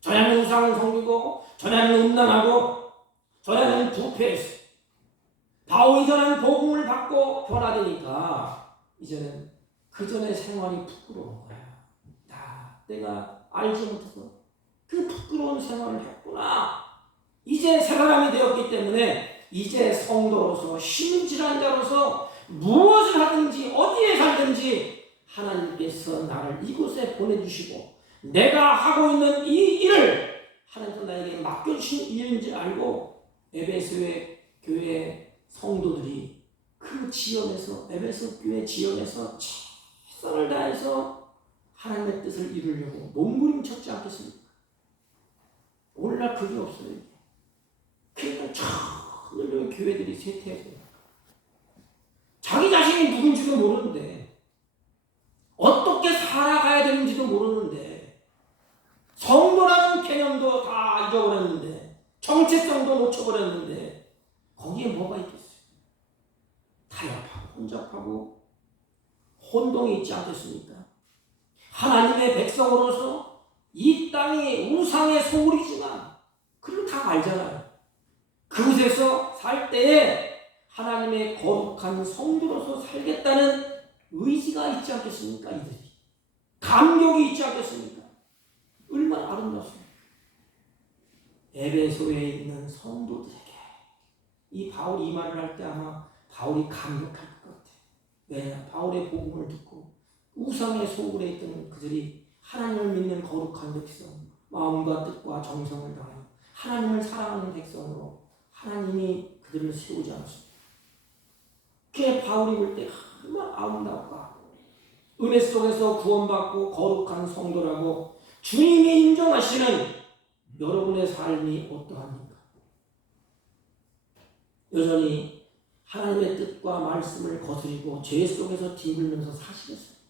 전에는 우상을 섬기고 전에는 음란하고 전에는 부패했어요. 바울이 전한 복음을 받고 변화되니까 이제는 그 전의 생활이 부끄러운 거야. 내가 알지 못해서 그 부끄러운 생활을 했구나. 이제 새 사람이 되었기 때문에 이제 성도로서 신실한 자로서 무엇을 하든지 어디에 살든지 하나님께서 나를 이곳에 보내주시고 내가 하고 있는 이 일을 하나님께서 나에게 맡겨주신 일인지 알고 에베소의 교회 성도들이 그 지역에서 에베소 교회 지역에서 최선을 다해서 하나님의 뜻을 이루려고 몸부림쳤지 않겠습니까? 오늘날 그게 없어요. 그러니까 저늘로 교회들이 쇠퇴해요. 자기 자신이 누군지도 모르는데 어떻게 살아가야 되는지도 모르는데 성도라는 개념도 다 잊어버렸는데 정체성도 놓쳐버렸는데 거기에 뭐가 있겠어요? 타협하고 혼잡하고 혼동이 있지 않겠습니까? 하나님의 백성으로서 이 땅이 우상의 소굴이지만 그걸 다 알잖아요. 그곳에서 살 때에 하나님의 거룩한 성도로서 살겠다는 의지가 있지 않겠습니까? 이들이 감격이 있지 않겠습니까? 얼마나 아름답습니까? 에베소에 있는 성도들에게 이 바울이 이 말을 할 때 아마 바울이 감격할 것 같아요. 왜냐? 바울의 복음을 듣고 우상의 소굴에 있던 그들이 하나님을 믿는 거룩한 백성, 마음과 뜻과 정성을 다하여 하나님을 사랑하는 백성으로 하나님이 그들을 세우지 않습니다. 그게 바울이 볼 때 얼마나 아름다울까. 은혜 속에서 구원받고 거룩한 성도라고 주님이 인정하시는 여러분의 삶이 어떠합니까? 여전히 하나님의 뜻과 말씀을 거스리고 죄 속에서 뒤굴면서 사시겠습니까?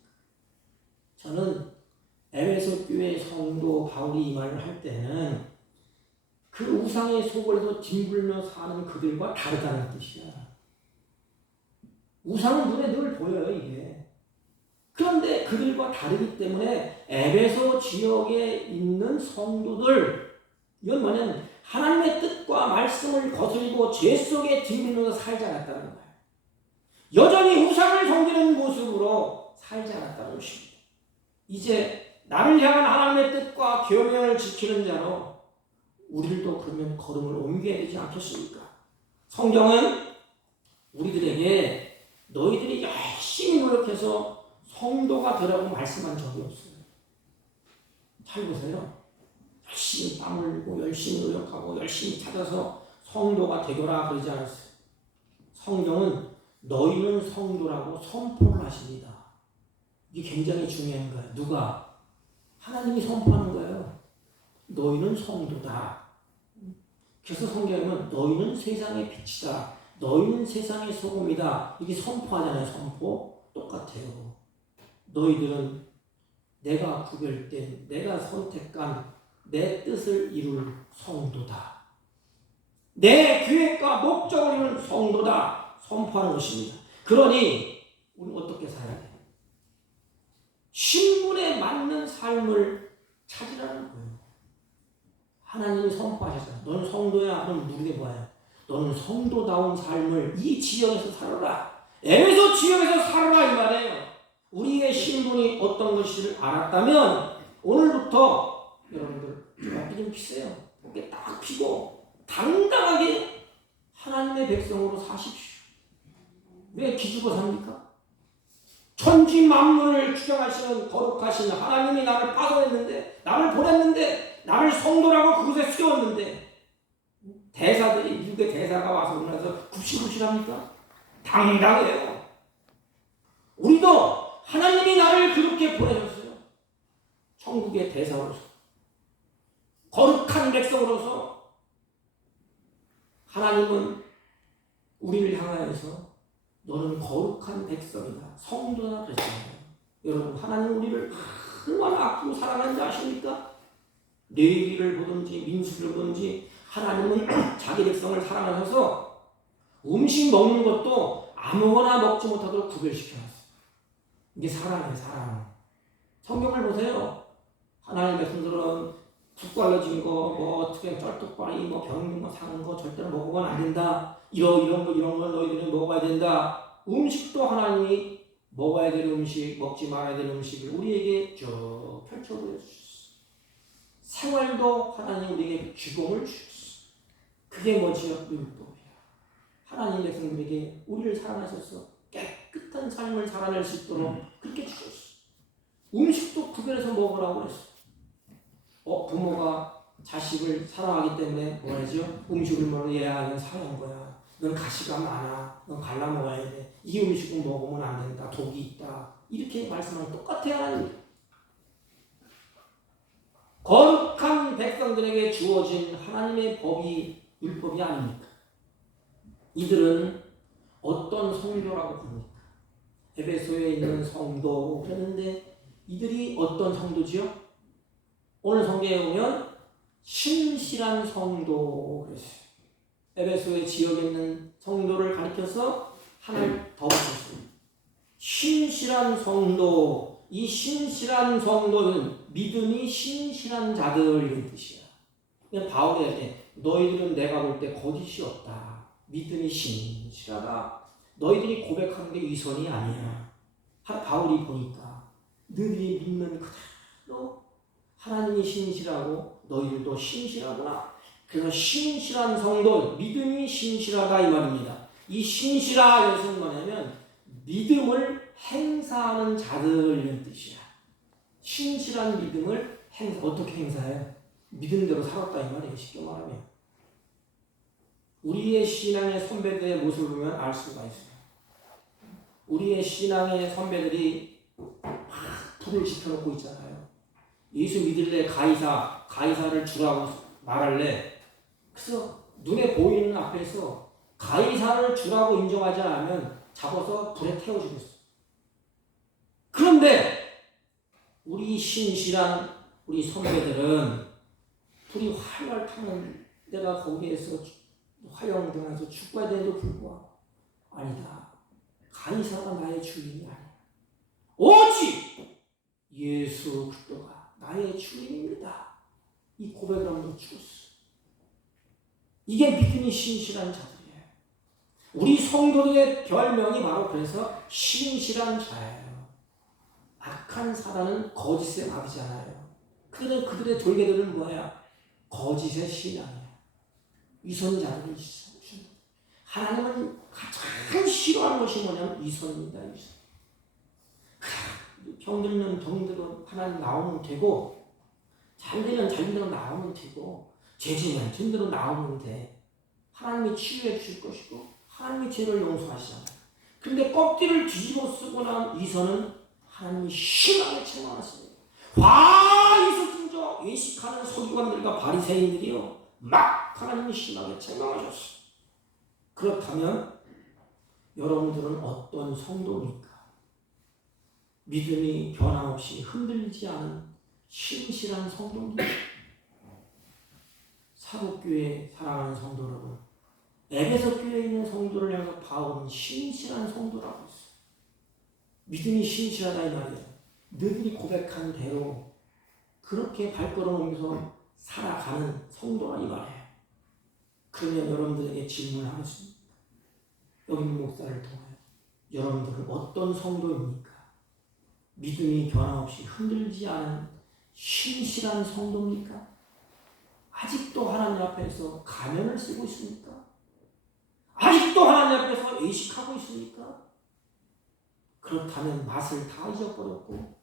저는 에베소 교회 성도 바울이 이 말을 할 때는 그 우상의 속에서 뒹굴며 사는 그들과 다르다는 뜻이야. 우상은 눈에 늘 보여요, 이게. 그런데 그들과 다르기 때문에 에베소 지역에 있는 성도들, 이건 뭐냐면 하나님의 뜻과 말씀을 거스리고 죄 속에 뒹굴면서 살지 않았다는 거예요. 여전히 우상을 섬기는 모습으로 살지 않았다는 것입니다. 이제 나를 향한 하나님의 뜻과 계명을 지키는 자로 우리들도 그러면 걸음을 옮겨야 되지 않겠습니까? 성경은 우리들에게 너희들이 열심히 노력해서 성도가 되라고 말씀한 적이 없어요. 잘 보세요. 열심히 땀 흘리고 열심히 노력하고 열심히 찾아서 성도가 되거라 그러지 않았어요. 성경은 너희는 성도라고 선포를 하십니다. 이게 굉장히 중요한 거예요. 누가? 하나님이 선포하는 거예요. 너희는 성도다. 그래서 성경은 너희는 세상의 빛이다. 너희는 세상의 소금이다. 이게 선포하잖아요. 선포. 똑같아요. 너희들은 내가 구별된, 내가 선택한 내 뜻을 이룰 성도다. 내 계획과 목적을 이룬 성도다. 선포하는 것입니다. 그러니 우리는 어떻게 살아야 돼요? 신분에 맞는 삶을 찾으라는 거예요. 하나님이 선포하셨어요. 너는 성도야. 그럼 누구게 뭐예요? 너는 성도다운 삶을 이 지역에서 살아라. 에베소 지역에서 살아라 이 말이에요. 우리의 신분이 어떤 것인지를 알았다면 오늘부터 여러분들 어깨 좀 피세요. 어깨 딱 피고 당당하게 하나님의 백성으로 사십시오. 왜 기죽어 삽니까? 천지 만물을 주장하시는 거룩하신 하나님이 나를 파송했는데, 나를 보냈는데, 나를 성도라고 그곳에 세웠는데 대사들이, 미국의 대사가 와서 우리나라에서 굽신굽신합니까? 당당해요. 우리도 하나님이 나를 그렇게 보내셨어요. 천국의 대사로서, 거룩한 백성으로서. 하나님은 우리를 향하여서 너는 거룩한 백성이다, 성도다 그랬잖아요. 여러분, 하나님 우리를 얼마나 아끼고 사랑하는지 아십니까? 레위기를 보든지 민수기를 보든지 하나님은 자기 백성을 사랑하셔서 음식 먹는 것도 아무거나 먹지 못하도록 구별시켜놨어요. 이게 사랑이에요, 사랑. 성경을 보세요. 하나님의 백성들은 국 갈라진 거, 뭐 어떻게 쩔뚝발이, 뭐 병든 거, 상한 거 절대로 먹으면 안 된다. 이런 거 너희들은 먹어야 된다. 음식도 하나님이 먹어야 될 음식, 먹지 말아야 될 음식을 우리에게 쭉 펼쳐보여 주셨어. 생활도 하나님 우리에게 규범을 주셨어. 그게 뭐지요? 율법이야. 하나님 백성들에게 우리를 사랑하셔서 깨끗한 삶을 살아낼 수 있도록 그렇게 주셨어. 음식도 구별해서 먹으라고 했어. 부모가 자식을 사랑하기 때문에 뭐라죠? 음식을 먹으면 얘야 이건 사는 거야. 넌 가시가 많아. 넌 갈라 먹어야 돼. 이 음식은 먹으면 안 된다. 독이 있다. 이렇게 말씀하면 똑같아요. 하나님. 거룩한 백성들에게 주어진 하나님의 법이 율법이 아닙니까? 이들은 어떤 성도라고 부릅니까? 에베소에 있는 성도 그랬는데 이들이 어떤 성도지요? 오늘 성경에 보면 신실한 성도 그랬어요. 에베소의 지역에 있는 성도를 가리켜서 하나를 더 붙였어요. 신실한 성도, 이 신실한 성도는 믿음이 신실한 자들의 뜻이야. 그냥 바울이 할 때 너희들은 내가 볼 때 거짓이 없다. 믿음이 신실하다. 너희들이 고백하는 게 위선이 아니야. 바울이 보니까 너희들이 믿는 그대로 하나님이 신실하고 너희들도 신실하구나. 그래서 신실한 성도, 믿음이 신실하다 이 말입니다. 이 신실하 이것은 뭐냐면 믿음을 행사하는 자들이라는 뜻이야. 신실한 믿음을 어떻게 행사해요? 믿음대로 살았다 이 말이에요. 쉽게 말하면. 우리의 신앙의 선배들의 모습을 보면 알 수가 있어요. 우리의 신앙의 선배들이 막 불을 지펴놓고 있잖아요. 예수 믿을래 가이사를 주라고 말할래. 그래서 눈에 보이는 앞에서 가이사를 주라고 인정하지 않으면 잡아서 불에 태워주겠어. 그런데 우리 신실한 우리 선배들은 불이 활활 타는 내가 거기에서 화영등에서 죽어야 되는데도 불구하고 아니다. 가이사가 나의 주인이 아니야. 오직 예수 그리스도가 나의 주인입니다. 이 고백을 하면서 죽었어. 이게 믿음이 신실한 자들이에요. 우리 성도들의 별명이 바로 그래서 신실한 자예요. 악한 사단은 거짓에 막이잖아요. 그들의 돌개들은 뭐야? 거짓의 신앙이야. 위선자들이 있어. 하나님은 가장 싫어하는 것이 뭐냐면 위선입니다. 위선. 병들면 병들어 하나님 나오면 되고, 잘되면 잘대로 나오면 되고, 죄지면 죄대로 나오면 돼. 하나님이 치유해 주실 것이고 하나님이 죄를 용서하시잖아요. 그런데 껍질을 뒤집어 쓰고 난 위선은 하나님이 심하게 책망하십니다. 이소진저 외식하는 서기관들과 바리새인들이요 막 하나님이 심하게 책망하셨어. 그렇다면 여러분들은 어떤 성도입니까? 믿음이 변함없이 흔들리지 않은 신실한 성도입니다. 사복교회 사랑하는 성도 여러분, 에베소 교회에 있는 성도를 향해서 바울은 신실한 성도라고 했어요. 믿음이 신실하다 이 말이에요. 너희들이 고백한 대로 그렇게 발걸음 옮겨서 살아가는 성도라 이 말이에요. 그러면 여러분들에게 질문하겠습니다. 여기 있는 목사를 통하여 여러분들은 어떤 성도입니까? 믿음이 변함없이 흔들리지 않은 신실한 성도입니까? 아직도 하나님 앞에서 가면을 쓰고 있습니까? 아직도 하나님 앞에서 의식하고 있습니까? 그렇다면 맛을 다 잊어버렸고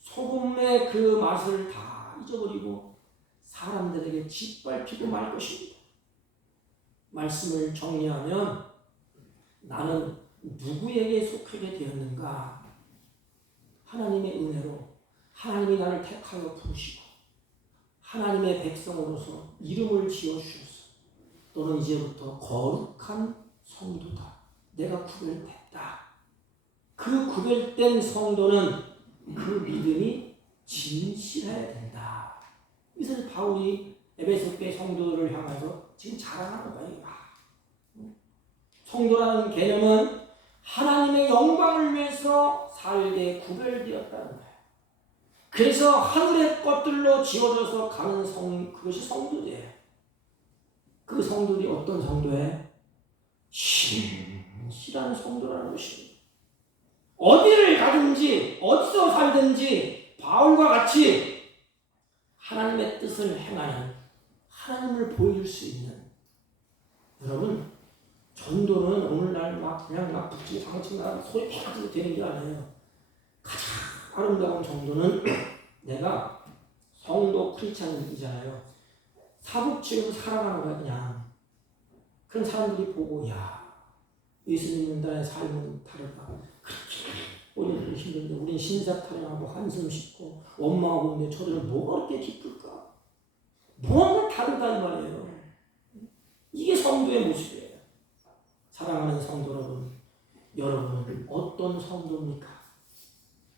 소금의 그 맛을 다 잊어버리고 사람들에게 짓밟히고 말 것입니다. 말씀을 정리하면 나는 누구에게 속하게 되었는가? 하나님의 은혜로 하나님이 나를 택하여 부르시고 하나님의 백성으로서 이름을 지어주셨어. 너는 이제부터 거룩한 성도다. 내가 구별됐다. 그 구별된 성도는 그 믿음이 진실해야 된다. 이것을 바울이 에베소 교회 성도들을 향해서 지금 자랑하는 거예요. 성도라는 개념은 하나님의 영광을 위해서 살게 구별되었다는 거예요. 그래서 하늘의 것들로 지어져서 가는 그것이 성도예요. 그 성도들이 어떤 성도예요? 신실한 성도라는 것입니다. 어디를 가든지 어디서 살든지 바울과 같이 하나님의 뜻을 행하는 하나님을 보여줄 수 있는 여러분 전도는 오늘날 그냥 붙이고 상처나 소리 팍 되는 게 아니에요. 가장 아름다운 정도는 내가 성도 크리스찬이잖아요. 사복지에서 살아가는 거야 그냥. 그런 사람들이 보고 야 예수 믿는 자의 삶은 다르다. 그렇게 우리는 힘든데 우린 신사 타령하고 한숨 쉬고 원망하고 있는데 저들은 뭐가 그렇게 기쁠까? 뭔가 다르다 이 말이에요. 이게 성도의 모습이에요. 사랑하는 성도 여러분은 어떤 성도입니까?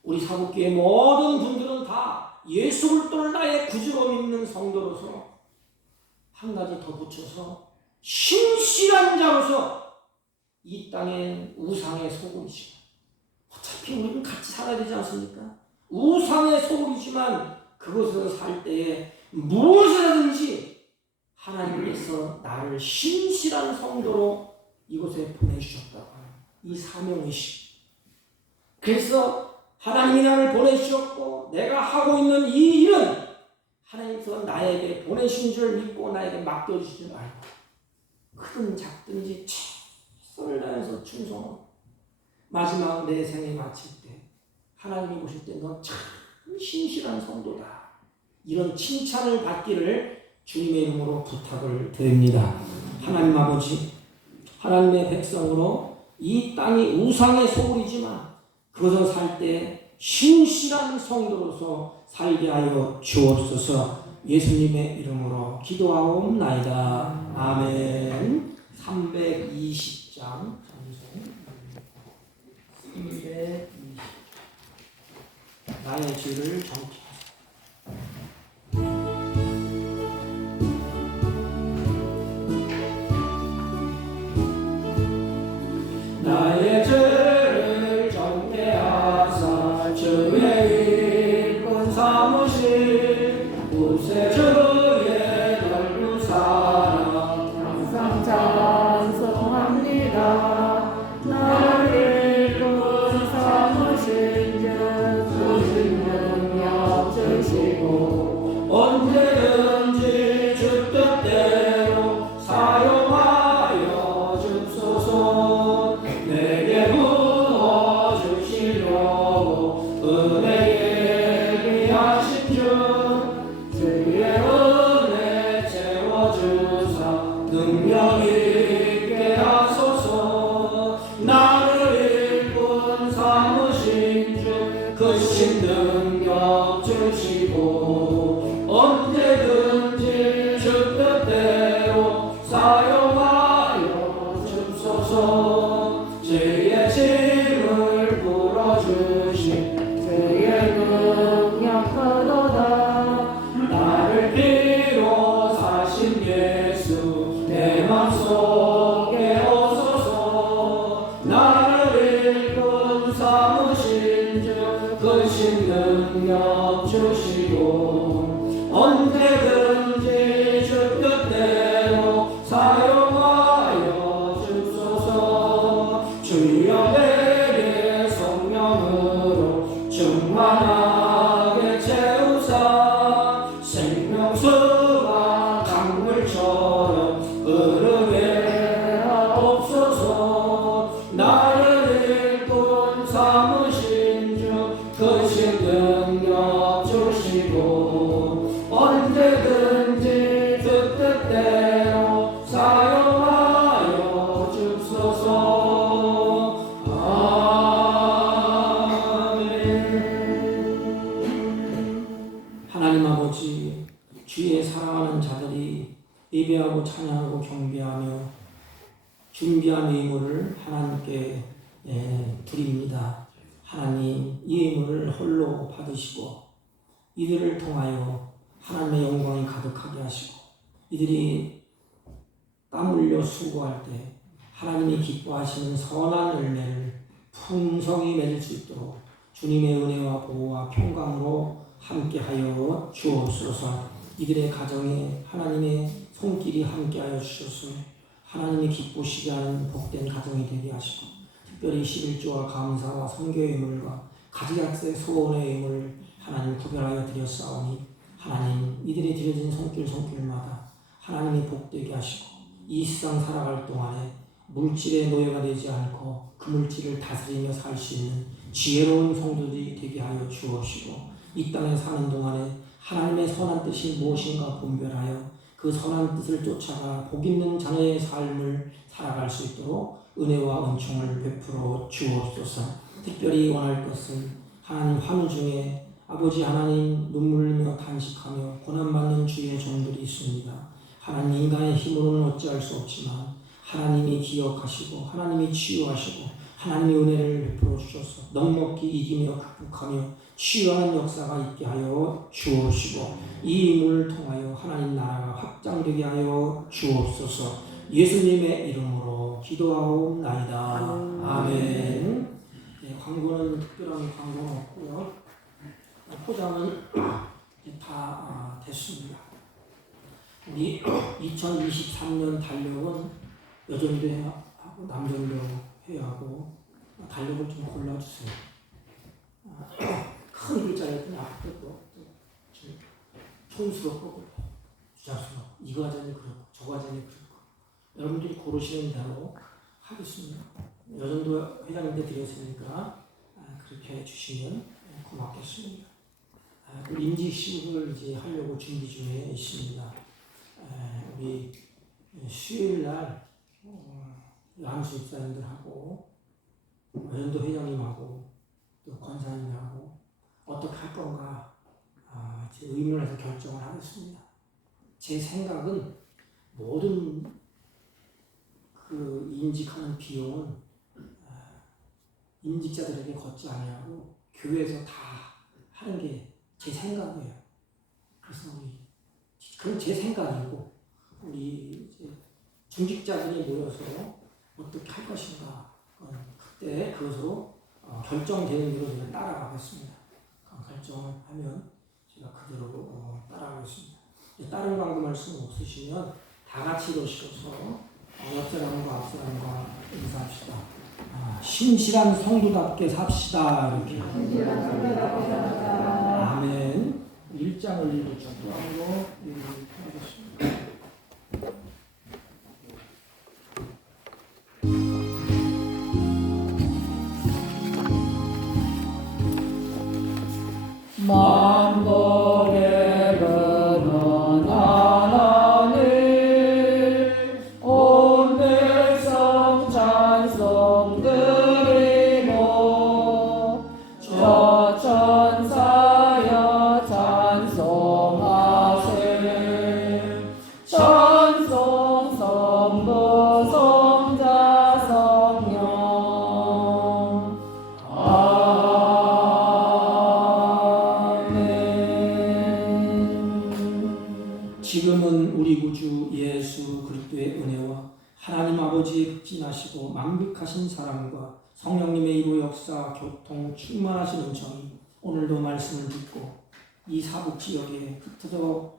우리 사국교회 모든 분들은 다 예수 그리스도를 나의 구주로 믿는 성도로서 한 가지 더 붙여서 신실한 자로서 이 땅의 우상의 소굴이시고 어차피 우리는 같이 살아야 되지 않습니까? 우상의 소굴이지만 그곳에서 살 때에 무엇이라든지 하나님께서 나를 신실한 성도로 이곳에 보내주셨다고 하는 이 사명의식. 그래서 하나님이 나를 보내주셨고 내가 하고 있는 이 일은 하나님께서 나에게 보내신 줄 믿고 나에게 맡겨주신 줄 알고 크든 작든지 최선을 다해서 충성하고 마지막 내 생에 마칠 때 하나님이 보실 때 너 참 신실한 성도다. 이런 칭찬을 받기를 주님의 이름으로 부탁을 드립니다. 하나님 아버지, 하나님의 백성으로 이 땅이 우상의 소굴이지만 그것을 살 때 신실한 성도로서 살게 하여 주옵소서. 예수님의 이름으로 기도하옵나이다. 아멘. 320장 320 나의 죄를 정케 나의 죄를 정케 하사 주의 일꾼 삼으신 구세주의 넓은 사랑 항상 찬송합니다. 나를 일꾼 삼으신 주 주신 능력 주시고 언제든지 주 뜻대로 사용하여 주소서. 내게 부어주시려고 은혜 예비하신 주 주의 은혜 채워주사 능력 있게 하소서. 나를 일꾼 삼으신 주 크신 능력 주시고 언제든지 주 뜻대로 사용하여 주소서. 죄의 짐을 풀어주신 주의 능력 크도다. 나를 피로 사신 예수 내 맘속에 오소서. 나를 일꾼 삼으신 주 크신 능력 주시고 언제든지 주 뜻대로 사용하여 주소서. 주여 내게 성령으로 충만하게 채우사 생명수가 강물처럼 흐르게 하옵소서. 나를 일꾼 삼으신 주 크신 능력 주시고 언제든지 주 뜻대로 사용하여 주소서. 아멘. 하나님 아버지, 주의 사랑하는 자들이 예배하고 찬양하고 경배하며 준비한 예물을 하나님께 드립니다. 하나님, 이 예물을 홀로 받으시고 이들을 통하여 하나님의 영광이 가득하게 하시고 이들이 땀 흘려 수고할 때 하나님이 기뻐하시는 선한 열매를 풍성히 맺을 수 있도록 주님의 은혜와 보호와 평강으로 함께하여 주옵소서. 이들의 가정에 하나님의 손길이 함께하여 주셔서 하나님이 기쁘시게 하는 복된 가정이 되게 하시고 특별히 11조와 감사와 선교의 예물과 가지각색 소원의 예물을 하나님 구별하여 드렸사오니 하나님 이들이 드려진 손길마다 하나님이 복되게 하시고 이 세상 살아갈 동안에 물질의 노예가 되지 않고 그 물질을 다스리며 살 수 있는 지혜로운 성도들이 되게 하여 주옵시고 이 땅에 사는 동안에 하나님의 선한 뜻이 무엇인가 분별하여 그 선한 뜻을 쫓아가 복 있는 자녀의 삶을 살아갈 수 있도록 은혜와 은총을 베풀어 주옵소서. 특별히 원할 것은 하나님 환우 중에 아버지 하나님 눈물 흘리며 탄식하며 고난받는 주의 종들이 있습니다. 하나님 인간의 힘으로는 어찌할 수 없지만 하나님이 기억하시고 하나님이 치유하시고 하나님의 은혜를 베풀어 주셔서 넉넉히 이기며 극복하며 치유하는 역사가 있게 하여 주옵시고 이 인물을 통하여 하나님 나라가 확장되게 하여 주옵소서. 예수님의 이름으로 기도하옵나이다. 아멘. 네, 광고는 특별한 광고는 없고요. 포장은 다 됐습니다. 우리 2023년 달력은 여전도 하고 남전도 해야 하고 달력을 좀 골라주세요. 큰 글자였더니 앞에 좀 촌스럽고 주장스럽고 이 과정이 그렇고 저 과정이 그렇고 여러분들이 고르시는 대로 하겠습니다. 여전도 회장님한테 드렸으니까 그렇게 해주시면 고맙겠습니다. 우리 임직식을 이제 하려고 준비 중에 있습니다. 우리 수요일 날 안수 집사님들하고 여전도 회장님하고 또 권사님하고 어떻게 할 건가 제 의논해서 결정을 하겠습니다. 제 생각은 모든 그 임직하는 비용은 임직자들에게 걷지 아니하고 교회에서 다 하는 게 제 생각이에요. 그래서 그건 제 생각이고 우리 이제 중직자들이 모여서 어떻게 할 것인가 그때 그것으로 결정되는 대로 제가 따라가겠습니다. 결정을 하면 제가 그대로 따라가겠습니다. 다른 광고 말씀 없으시면 다 같이 일어서서 옆 사람과 앞 사람과 인사합시다. 신실한 성도답게 삽시다. 이렇게. 아멘. 1장을 읽어주고 하겠습니다. 만복의 근원 하나님 온 백성 찬송 드리고 저 천사여 찬송하세 찬송 성부 성자 성령 지금은 우리 구주 예수 그리스도의 은혜와 하나님 아버지의 극진하시고 만극하신 사랑과 성령님의 이루 역사 교통 충만하신 은총이 오늘도 말씀을 듣고 이 사북 지역에 흩어져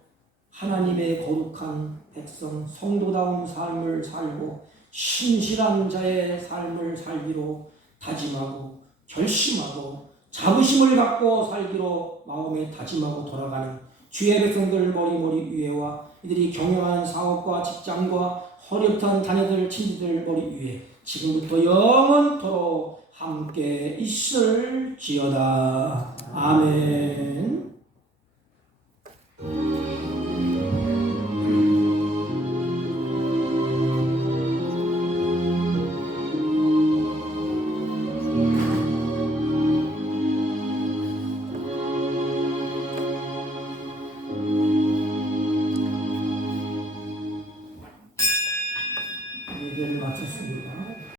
하나님의 거룩한 백성 성도다운 삶을 살고 신실한 자의 삶을 살기로 다짐하고 결심하고 자부심을 갖고 살기로 마음에 다짐하고 돌아가는 주의 백성들 머리머리 위에와 이들이 경영하는 사업과 직장과 어렵던 자녀들 친지들 머리 위에 지금부터 영원토록 함께 있을지어다. 아멘.